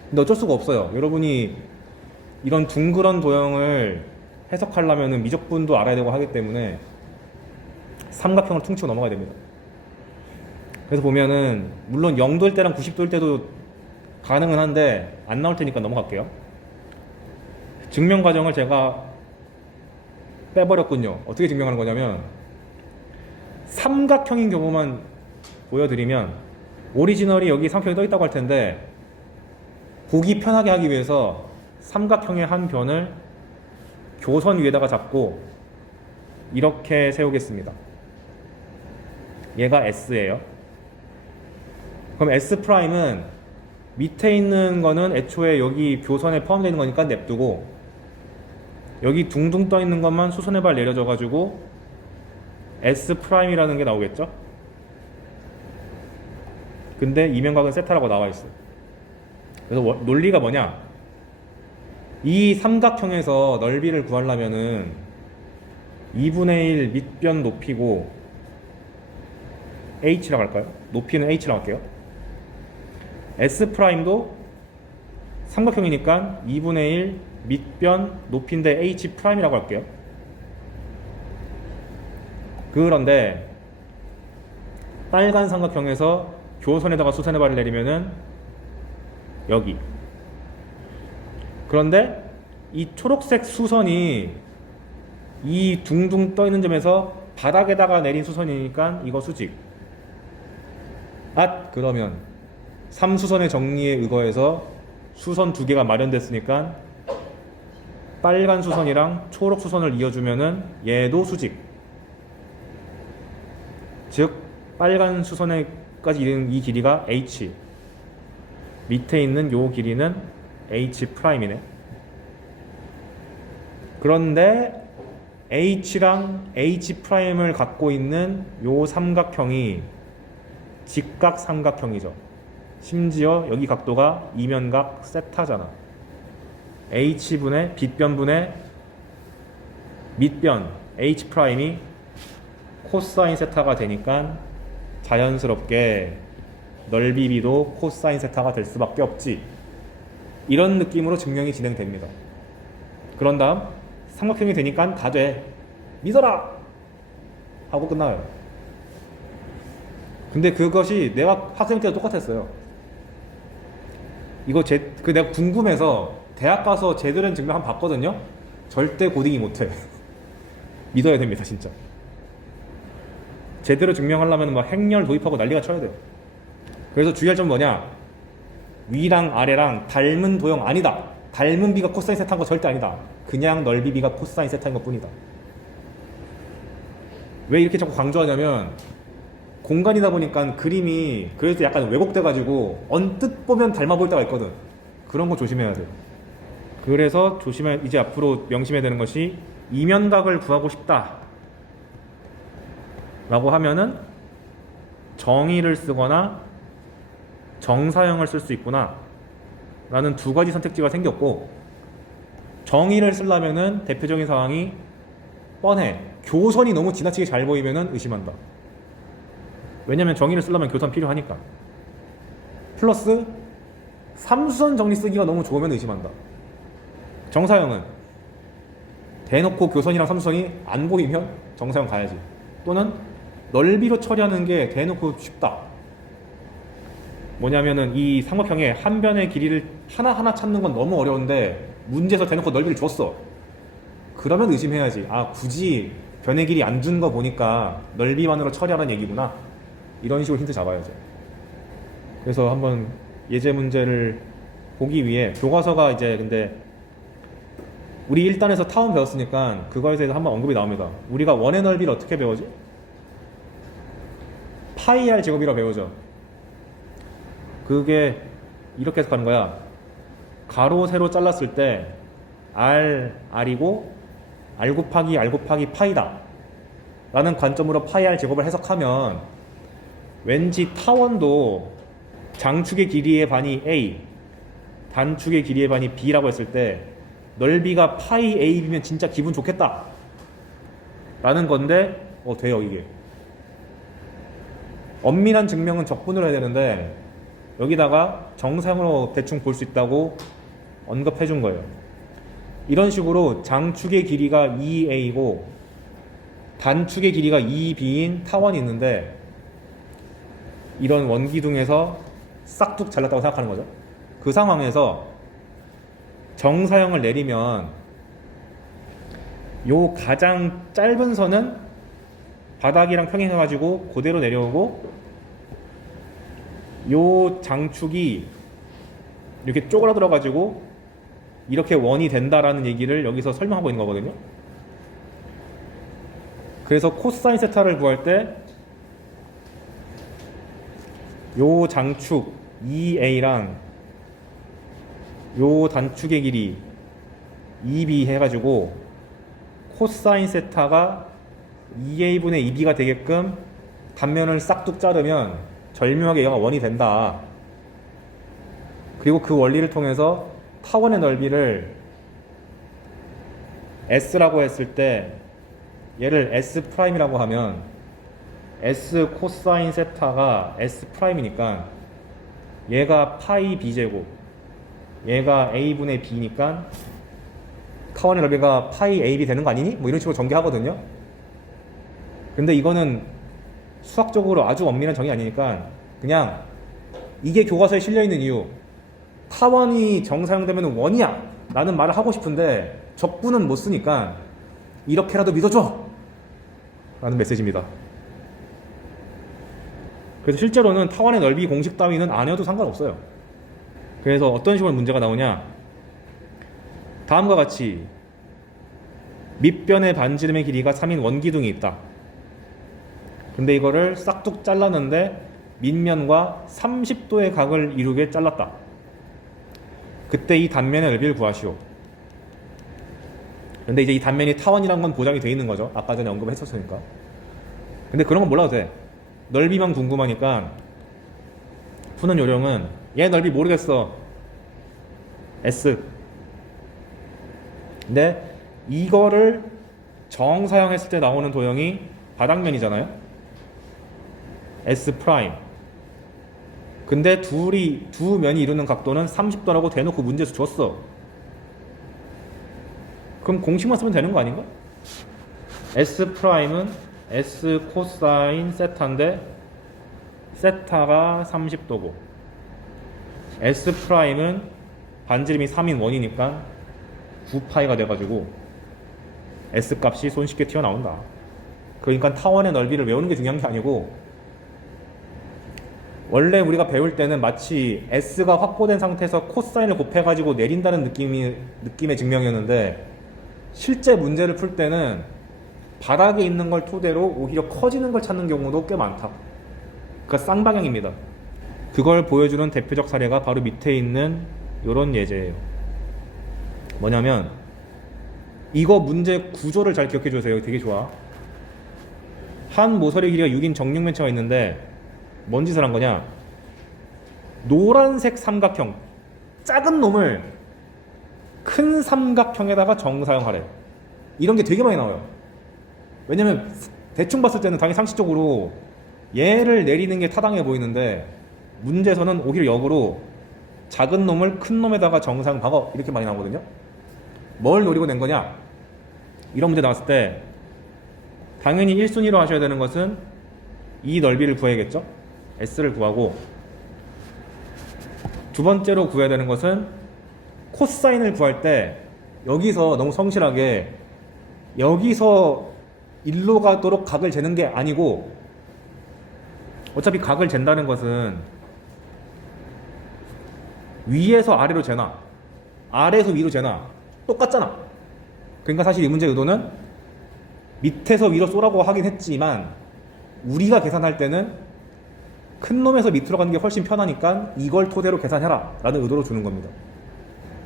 근데 어쩔 수가 없어요. 여러분이 이런 둥그런 도형을 해석하려면 미적분도 알아야 되고 하기 때문에 삼각형을 퉁치고 넘어가야 됩니다. 그래서 보면은 물론 0도일 때랑 90도일 때도 가능은 한데 안 나올 테니까 넘어갈게요. 증명 과정을 제가 빼버렸군요. 어떻게 증명하는 거냐면 삼각형인 경우만 보여드리면 오리지널이 여기 삼각형이 떠 있다고 할 텐데 보기 편하게 하기 위해서 삼각형의 한 변을 교선 위에다가 잡고 이렇게 세우겠습니다. 얘가 S예요. 그럼 S 프라임은 밑에 있는 거는 애초에 여기 교선에 포함되어 있는 거니까 냅두고 여기 둥둥 떠 있는 것만 수선의 발 내려져 가지고 S 프라임이라는 게 나오겠죠? 근데 이면각은 세타라고 나와 있어요. 그래서 논리가 뭐냐? 이 삼각형에서 넓이를 구하려면은 2분의 1 밑변 높이고 H라고 할까요? 높이는 H라고 할게요. S 프라임도 삼각형이니까 2분의 1 밑변 높이인데 H 프라임이라고 할게요. 그런데 빨간 삼각형에서 교선에다가 수선의 발을 내리면은 여기. 그런데 이 초록색 수선이 이 둥둥 떠 있는 점에서 바닥에다가 내린 수선이니까 이거 수직. 그러면 3수선의 정리에 의거해서 수선 두 개가 마련됐으니까 빨간 수선이랑 초록 수선을 이어주면은 얘도 수직. 즉 빨간 수선에까지 이르는 이 길이가 H, 밑에 있는 요 길이는 H 프라임이네. 그런데 H랑 H 프라임을 갖고 있는 요 삼각형이 직각 삼각형이죠. 심지어 여기 각도가 이면각 세타잖아. H분의 빗변분의 밑변 H 프라임이 코사인 세타가 되니까 자연스럽게 넓이 B도 코사인 세타가 될 수밖에 없지. 이런 느낌으로 증명이 진행됩니다. 그런 다음 삼각형이 되니까 다 돼. 믿어라! 하고 끝나요. 근데 그것이 내가 학생 때도 똑같았어요. 이거 내가 궁금해서 대학 가서 제대로 된 증명 한번 봤거든요. 절대 고딩이 못해. 믿어야 됩니다, 진짜. 제대로 증명하려면 막 행렬 도입하고 난리가 쳐야 돼요. 그래서 주의할 점은 뭐냐? 위랑 아래랑 닮은 도형 아니다. 닮은 B가 코사인 세타인 거 절대 아니다. 그냥 넓이 B가 코사인 세타인 것 뿐이다. 왜 이렇게 자꾸 강조하냐면 공간이다 보니까 그림이 그래도 약간 왜곡돼가지고 언뜻 보면 닮아 보일 때가 있거든. 그런 거 조심해야 돼. 그래서 이제 앞으로 명심해야 되는 것이 이면각을 구하고 싶다 라고 하면은 정의를 쓰거나 정사형을 쓸 수 있구나 라는 두 가지 선택지가 생겼고, 정의를 쓰려면은 대표적인 상황이 뻔해. 교선이 너무 지나치게 잘 보이면은 의심한다. 왜냐면 정의를 쓰려면 교선 필요하니까. 플러스 삼수선 정리 쓰기가 너무 좋으면 의심한다. 정사형은 대놓고 교선이랑 삼수선이 안 보이면 정사형 가야지. 또는 넓이로 처리하는 게 대놓고 쉽다. 뭐냐면은 이 삼각형의 한 변의 길이를 하나하나 찾는 건 너무 어려운데 문제에서 대놓고 넓이를 줬어. 그러면 의심해야지. 아, 굳이 변의 길이 안 준 거 보니까 넓이만으로 처리하라는 얘기구나. 이런 식으로 힌트 잡아야죠. 그래서 한번 예제 문제를 보기 위해 교과서가 이제 근데 우리 1단에서 타원 배웠으니까 그거에 대해서 한번 언급이 나옵니다. 우리가 원의 넓이를 어떻게 배우지? 파이 r 제곱이라고 배우죠. 그게 이렇게 해석하는 거야. 가로 세로 잘랐을 때 R이고 R 곱하기 파이다 라는 관점으로 파이 R 제곱을 해석하면 왠지 타원도 장축의 길이의 반이 A, 단축의 길이의 반이 B라고 했을 때 넓이가 파이 AB면 진짜 기분 좋겠다 라는 건데 돼요. 이게 엄밀한 증명은 적분으로 해야 되는데 여기다가 정상으로 대충 볼 수 있다고 언급해 준 거예요. 이런 식으로 장축의 길이가 2a고 단축의 길이가 2b인 타원이 있는데 이런 원기둥에서 싹둑 잘랐다고 생각하는 거죠. 그 상황에서 정사형을 내리면 요 가장 짧은 선은 바닥이랑 평행해가지고 그대로 내려오고 요 장축이 이렇게 쪼그라들어가지고 이렇게 원이 된다라는 얘기를 여기서 설명하고 있는 거거든요. 그래서 코사인 세타를 구할 때 요 장축 2a랑 요 단축의 길이 2b 해가지고 코사인 세타가 2a분의 2b가 되게끔 단면을 싹둑 자르면 절묘하게 얘가 원이 된다. 그리고 그 원리를 통해서 타원의 넓이를 S라고 했을 때 얘를 S'이라고 하면 S 코사인 세타가 S'이니까 얘가 파이 B제곱 얘가 A분의 B니까 타원의 넓이가 파이 AB 되는 거 아니니? 뭐 이런 식으로 전개하거든요. 근데 이거는 수학적으로 아주 엄밀한 정의 아니니까 그냥 이게 교과서에 실려있는 이유, 타원이 정사형되면 원이야 라는 말을 하고 싶은데 적분은 못 쓰니까 이렇게라도 믿어줘 라는 메시지입니다. 그래서 실제로는 타원의 넓이 공식 따위는 안 해도 상관없어요. 그래서 어떤 식으로 문제가 나오냐, 다음과 같이 밑변의 반지름의 길이가 3인 원기둥이 있다. 근데 이거를 싹둑 잘랐는데 밑면과 30도의 각을 이루게 잘랐다. 그때 이 단면의 넓이를 구하시오. 근데 이제 이 단면이 타원이란 건 보장이 돼 있는 거죠. 아까 전에 언급했었으니까. 근데 그런 건 몰라도 돼. 넓이만 궁금하니까 푸는 요령은 얘 넓이 모르겠어. S. 근데 이거를 정사형했을 때 나오는 도형이 바닥면이잖아요. S 프라임. 근데 두 면이 이루는 각도는 30도라고 대놓고 문제에서 줬어. 그럼 공식만 쓰면 되는 거 아닌가? S 프라임은 S 코사인 세타인데 세타가 30도고 S 프라임은 반지름이 3인 원이니까 9파이가 돼가지고 S 값이 손쉽게 튀어나온다. 그러니까 타원의 넓이를 외우는 게 중요한 게 아니고, 원래 우리가 배울 때는 마치 S가 확보된 상태에서 코사인을 곱해가지고 내린다는 느낌의 증명이었는데, 실제 문제를 풀 때는 바닥에 있는 걸 토대로 오히려 커지는 걸 찾는 경우도 꽤 많다. 그러니까 쌍방향입니다. 그걸 보여주는 대표적 사례가 바로 밑에 있는 이런 예제예요. 뭐냐면 이거 문제 구조를 잘 기억해 주세요. 되게 좋아. 한 모서리 길이가 6인 정육면체가 있는데 뭔 짓을 한 거냐? 노란색 삼각형 작은 놈을 큰 삼각형에다가 정사형하래. 이런 게 되게 많이 나와요. 왜냐면 대충 봤을 때는 당연히 상식적으로 얘를 내리는 게 타당해 보이는데 문제에서는 오히려 역으로 작은 놈을 큰 놈에다가 정사형 박어 이렇게 많이 나오거든요. 뭘 노리고 낸 거냐? 이런 문제 나왔을 때 당연히 1순위로 하셔야 되는 것은 이 넓이를 구해야겠죠? S를 구하고, 두 번째로 구해야 되는 것은 코사인을 구할 때 여기서 너무 성실하게 여기서 일로 가도록 각을 재는 게 아니고, 어차피 각을 잰다는 것은 위에서 아래로 재나 아래에서 위로 재나 똑같잖아. 그러니까 사실 이 문제의 의도는 밑에서 위로 쏘라고 하긴 했지만 우리가 계산할 때는 큰 놈에서 밑으로 가는 게 훨씬 편하니까 이걸 토대로 계산해라 라는 의도로 주는 겁니다.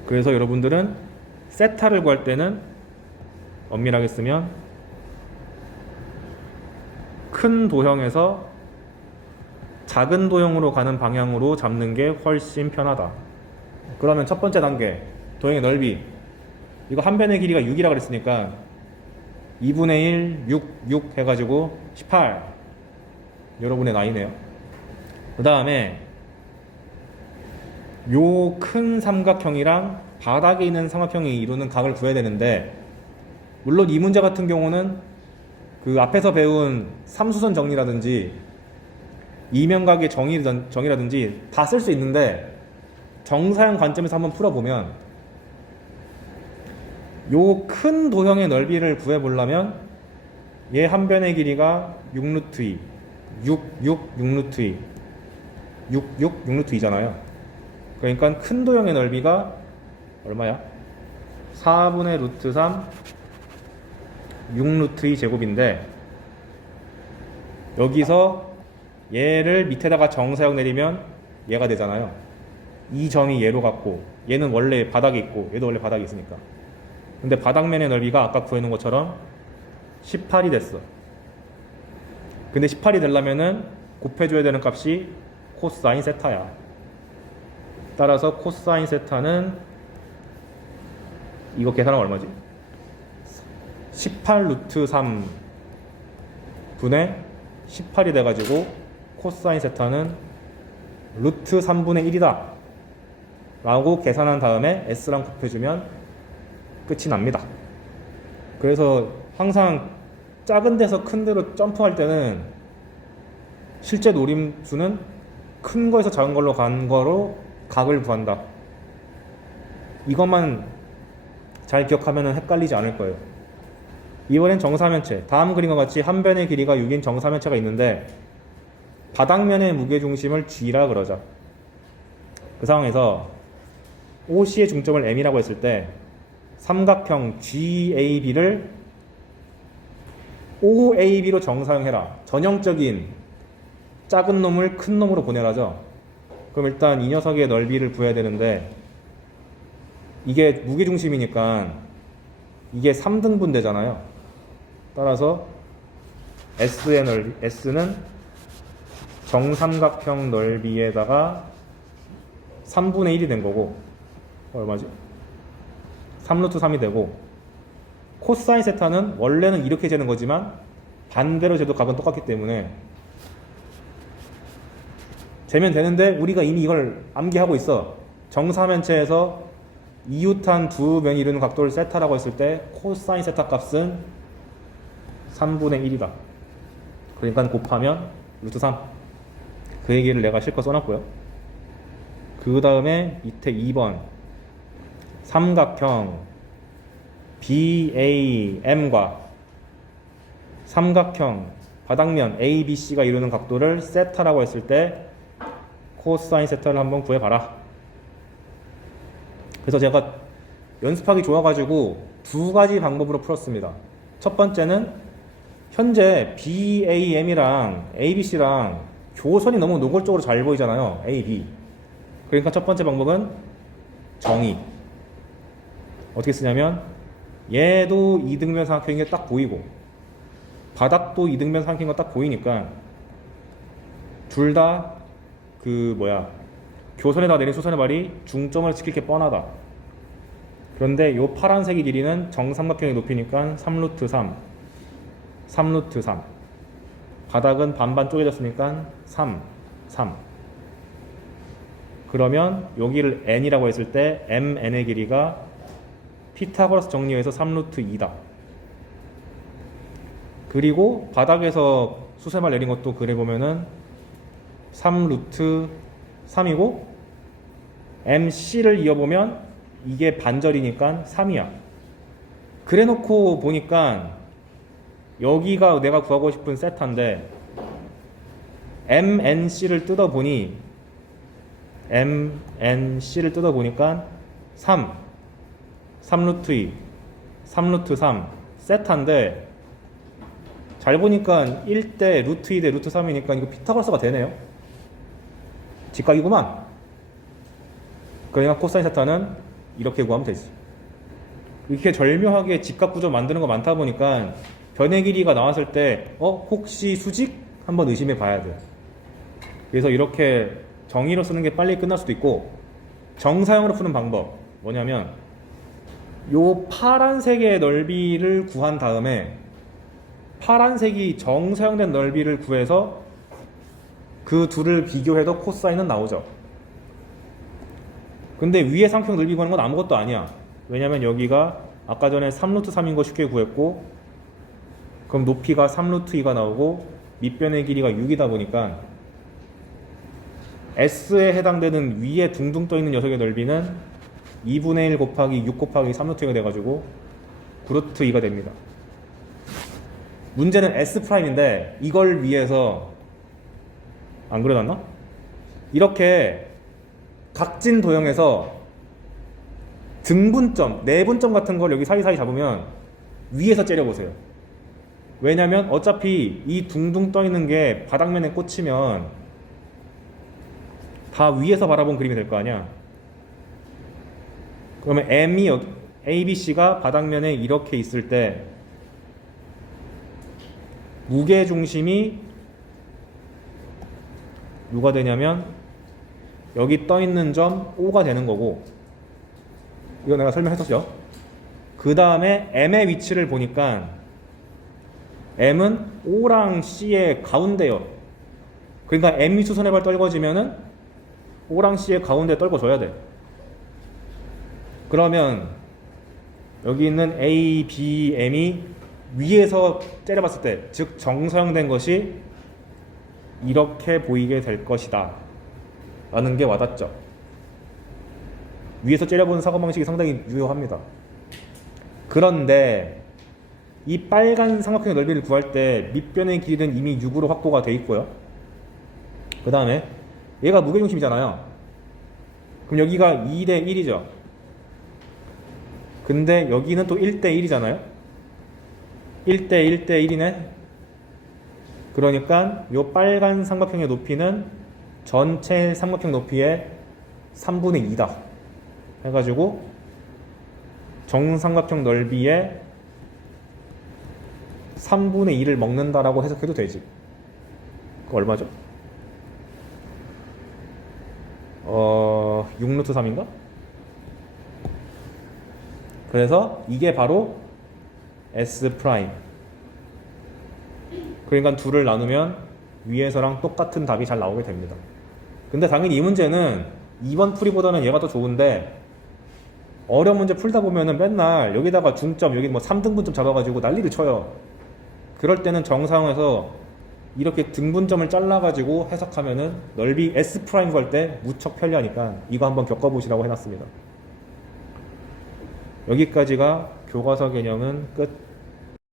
그래서 여러분들은 세타를 구할 때는 엄밀하게 쓰면 큰 도형에서 작은 도형으로 가는 방향으로 잡는 게 훨씬 편하다. 그러면 첫 번째 단계 도형의 넓이, 이거 한 변의 길이가 6이라 그랬으니까 2분의 1, 6 해가지고 18 여러분의 나이네요. 그 다음에 요 큰 삼각형이랑 바닥에 있는 삼각형이 이루는 각을 구해야 되는데, 물론 이 문제 같은 경우는 그 앞에서 배운 삼수선 정리라든지 이면각의 정의라든지 다 쓸 수 있는데, 정사형 관점에서 한번 풀어보면 요 큰 도형의 넓이를 구해보려면 얘 한 변의 길이가 6루트 2, 6루트 2, 6루트 2잖아요. 그러니까 큰 도형의 넓이가 얼마야? 4분의 루트 3, 6루트 2 제곱인데, 여기서 얘를 밑에다가 정사형 내리면 얘가 되잖아요. 이 점이 얘로 같고 얘는 원래 바닥에 있고 얘도 원래 바닥에 있으니까. 근데 바닥면의 넓이가 아까 구해놓은 것처럼 18이 됐어. 근데 18이 되려면은 곱해줘야 되는 값이 코사인 세타야. 따라서 코사인 세타는 이거 계산하면 얼마지? 18 루트 3 분의 18이 돼가지고 코사인 세타는 루트 3분의 1이다 라고 계산한 다음에 S랑 곱해주면 끝이 납니다. 그래서 항상 작은 데서 큰 데로 점프할 때는 실제 노림수는 큰 거에서 작은 걸로 간 거로 각을 구한다. 이것만 잘 기억하면 헷갈리지 않을 거예요. 이번엔 정사면체. 다음 그림과 같이 한 변의 길이가 6인 정사면체가 있는데 바닥면의 무게중심을 G라 그러자. 그 상황에서 OC의 중점을 M이라고 했을 때 삼각형 GAB를 OAB로 정사형해라. 전형적인 작은 놈을 큰 놈으로 보내라죠. 그럼 일단 이 녀석의 넓이를 구해야 되는데, 이게 무게중심이니까 이게 3등분 되잖아요. 따라서 S의 넓이, S는 정삼각형 넓이에다가 3분의 1이 된 거고, 얼마지? 3루트 3이 되고, 코사인 세타는 원래는 이렇게 재는 거지만 반대로 재도 각은 똑같기 때문에 재면 되는데, 우리가 이미 이걸 암기하고 있어. 정사면체에서 이웃한 두 면이 이루는 각도를 세타라고 했을 때 코사인 세타 값은 3분의 1이다. 그러니까 곱하면 루트 3. 그 얘기를 내가 실컷 써놨고요. 그 다음에 밑에 2번 삼각형 BAM과 삼각형 바닥면 ABC가 이루는 각도를 세타라고 했을 때 코사인 세타를 한번 구해봐라. 그래서 제가 연습하기 좋아가지고 두 가지 방법으로 풀었습니다. 첫 번째는 현재 BAM이랑 ABC랑 교선이 너무 노골적으로 잘 보이잖아요. A, B. 그러니까 첫 번째 방법은 정의. 어떻게 쓰냐면 얘도 이등변 삼각형인 게 딱 보이고 바닥도 이등변 삼각형인 거 딱 보이니까 둘 다 교선에다 내린 수선의 발이 중점을 지킬 게 뻔하다. 그런데 요 파란색의 길이는 정삼각형의 높이니까 3루트 3 3루트 3 바닥은 반반 쪼개졌으니까 3 3 그러면 여기를 n이라고 했을 때 mn의 길이가 피타고라스 정리해서 3루트 2다. 그리고 바닥에서 수세발 내린 것도 그려보면은 3루트 3이고 MC를 이어보면 이게 반절이니까 3이야. 그래 놓고 보니까 여기가 내가 구하고 싶은 세타인데 MNC를 뜯어보니 MNC를 뜯어보니까 3루트 2 3루트 3 세타인데 잘 보니까 1대 루트 2 대 루트 3이니까 이거 피타고라스가 되네요. 직각이구만. 그러니까 코사인 세타는 이렇게 구하면 되지. 이렇게 절묘하게 직각 구조 만드는 거 많다 보니까 변의 길이가 나왔을 때 혹시 수직? 한번 의심해 봐야 돼. 그래서 이렇게 정의로 쓰는 게 빨리 끝날 수도 있고 정사형으로 푸는 방법 뭐냐면 요 파란색의 넓이를 구한 다음에 파란색이 정사형된 넓이를 구해서 그 둘을 비교해도 코사인은 나오죠. 근데 위에 삼각형 넓이 구하는 건 아무것도 아니야. 왜냐면 여기가 아까 전에 3루트 3인 거 쉽게 구했고 그럼 높이가 3루트 2가 나오고 밑변의 길이가 6이다 보니까 S에 해당되는 위에 둥둥 떠있는 녀석의 넓이는 2분의 1 곱하기 6 곱하기 3루트 2가 돼가지고 9루트 2가 됩니다. 문제는 S'인데 이걸 위해서 안 그려놨나? 이렇게 각진 도형에서 등분점, 내분점 같은 걸 여기 사이사이 잡으면 위에서 째려보세요. 왜냐면 어차피 이 둥둥 떠있는 게 바닥면에 꽂히면 다 위에서 바라본 그림이 될 거 아니야. 그러면 M이 ABC가 바닥면에 이렇게 있을 때 무게중심이 누가 되냐면 여기 떠있는 점 O가 되는 거고 이거 내가 설명했었죠. 그 다음에 M의 위치를 보니까 M은 O랑 C의 가운데요. 그러니까 M이 수선의 발 떨궈지면은 O랑 C의 가운데 떨궈줘야 돼. 그러면 여기 있는 A, B, M이 위에서 째려봤을 때, 즉 정사형된 것이 이렇게 보이게 될 것이다 라는 게 와닿죠. 위에서 째려보는 사고방식이 상당히 유효합니다. 그런데 이 빨간 삼각형의 넓이를 구할 때 밑변의 길이는 이미 6으로 확보가 돼 있고요. 그 다음에 얘가 무게중심이잖아요. 그럼 여기가 2대 1이죠. 근데 여기는 또 1대 1이잖아요. 1대 1대 1이네. 그러니까 이 빨간 삼각형의 높이는 전체 삼각형 높이의 3분의 2다 해가지고 정삼각형 넓이의 3분의 2를 먹는다라고 해석해도 되지. 그거 얼마죠? 6루트 3인가? 그래서 이게 바로 S'. 그러니까 둘을 나누면 위에서랑 똑같은 답이 잘 나오게 됩니다. 근데 당연히 이 문제는 2번 풀이보다는 얘가 더 좋은데 어려운 문제 풀다 보면은 맨날 여기다가 중점, 여기 뭐 3등분점 잡아가지고 난리를 쳐요. 그럴 때는 정사형에서 이렇게 등분점을 잘라가지고 해석하면은 넓이 S' 구할 때 무척 편리하니까 이거 한번 겪어보시라고 해놨습니다. 여기까지가 교과서 개념은 끝.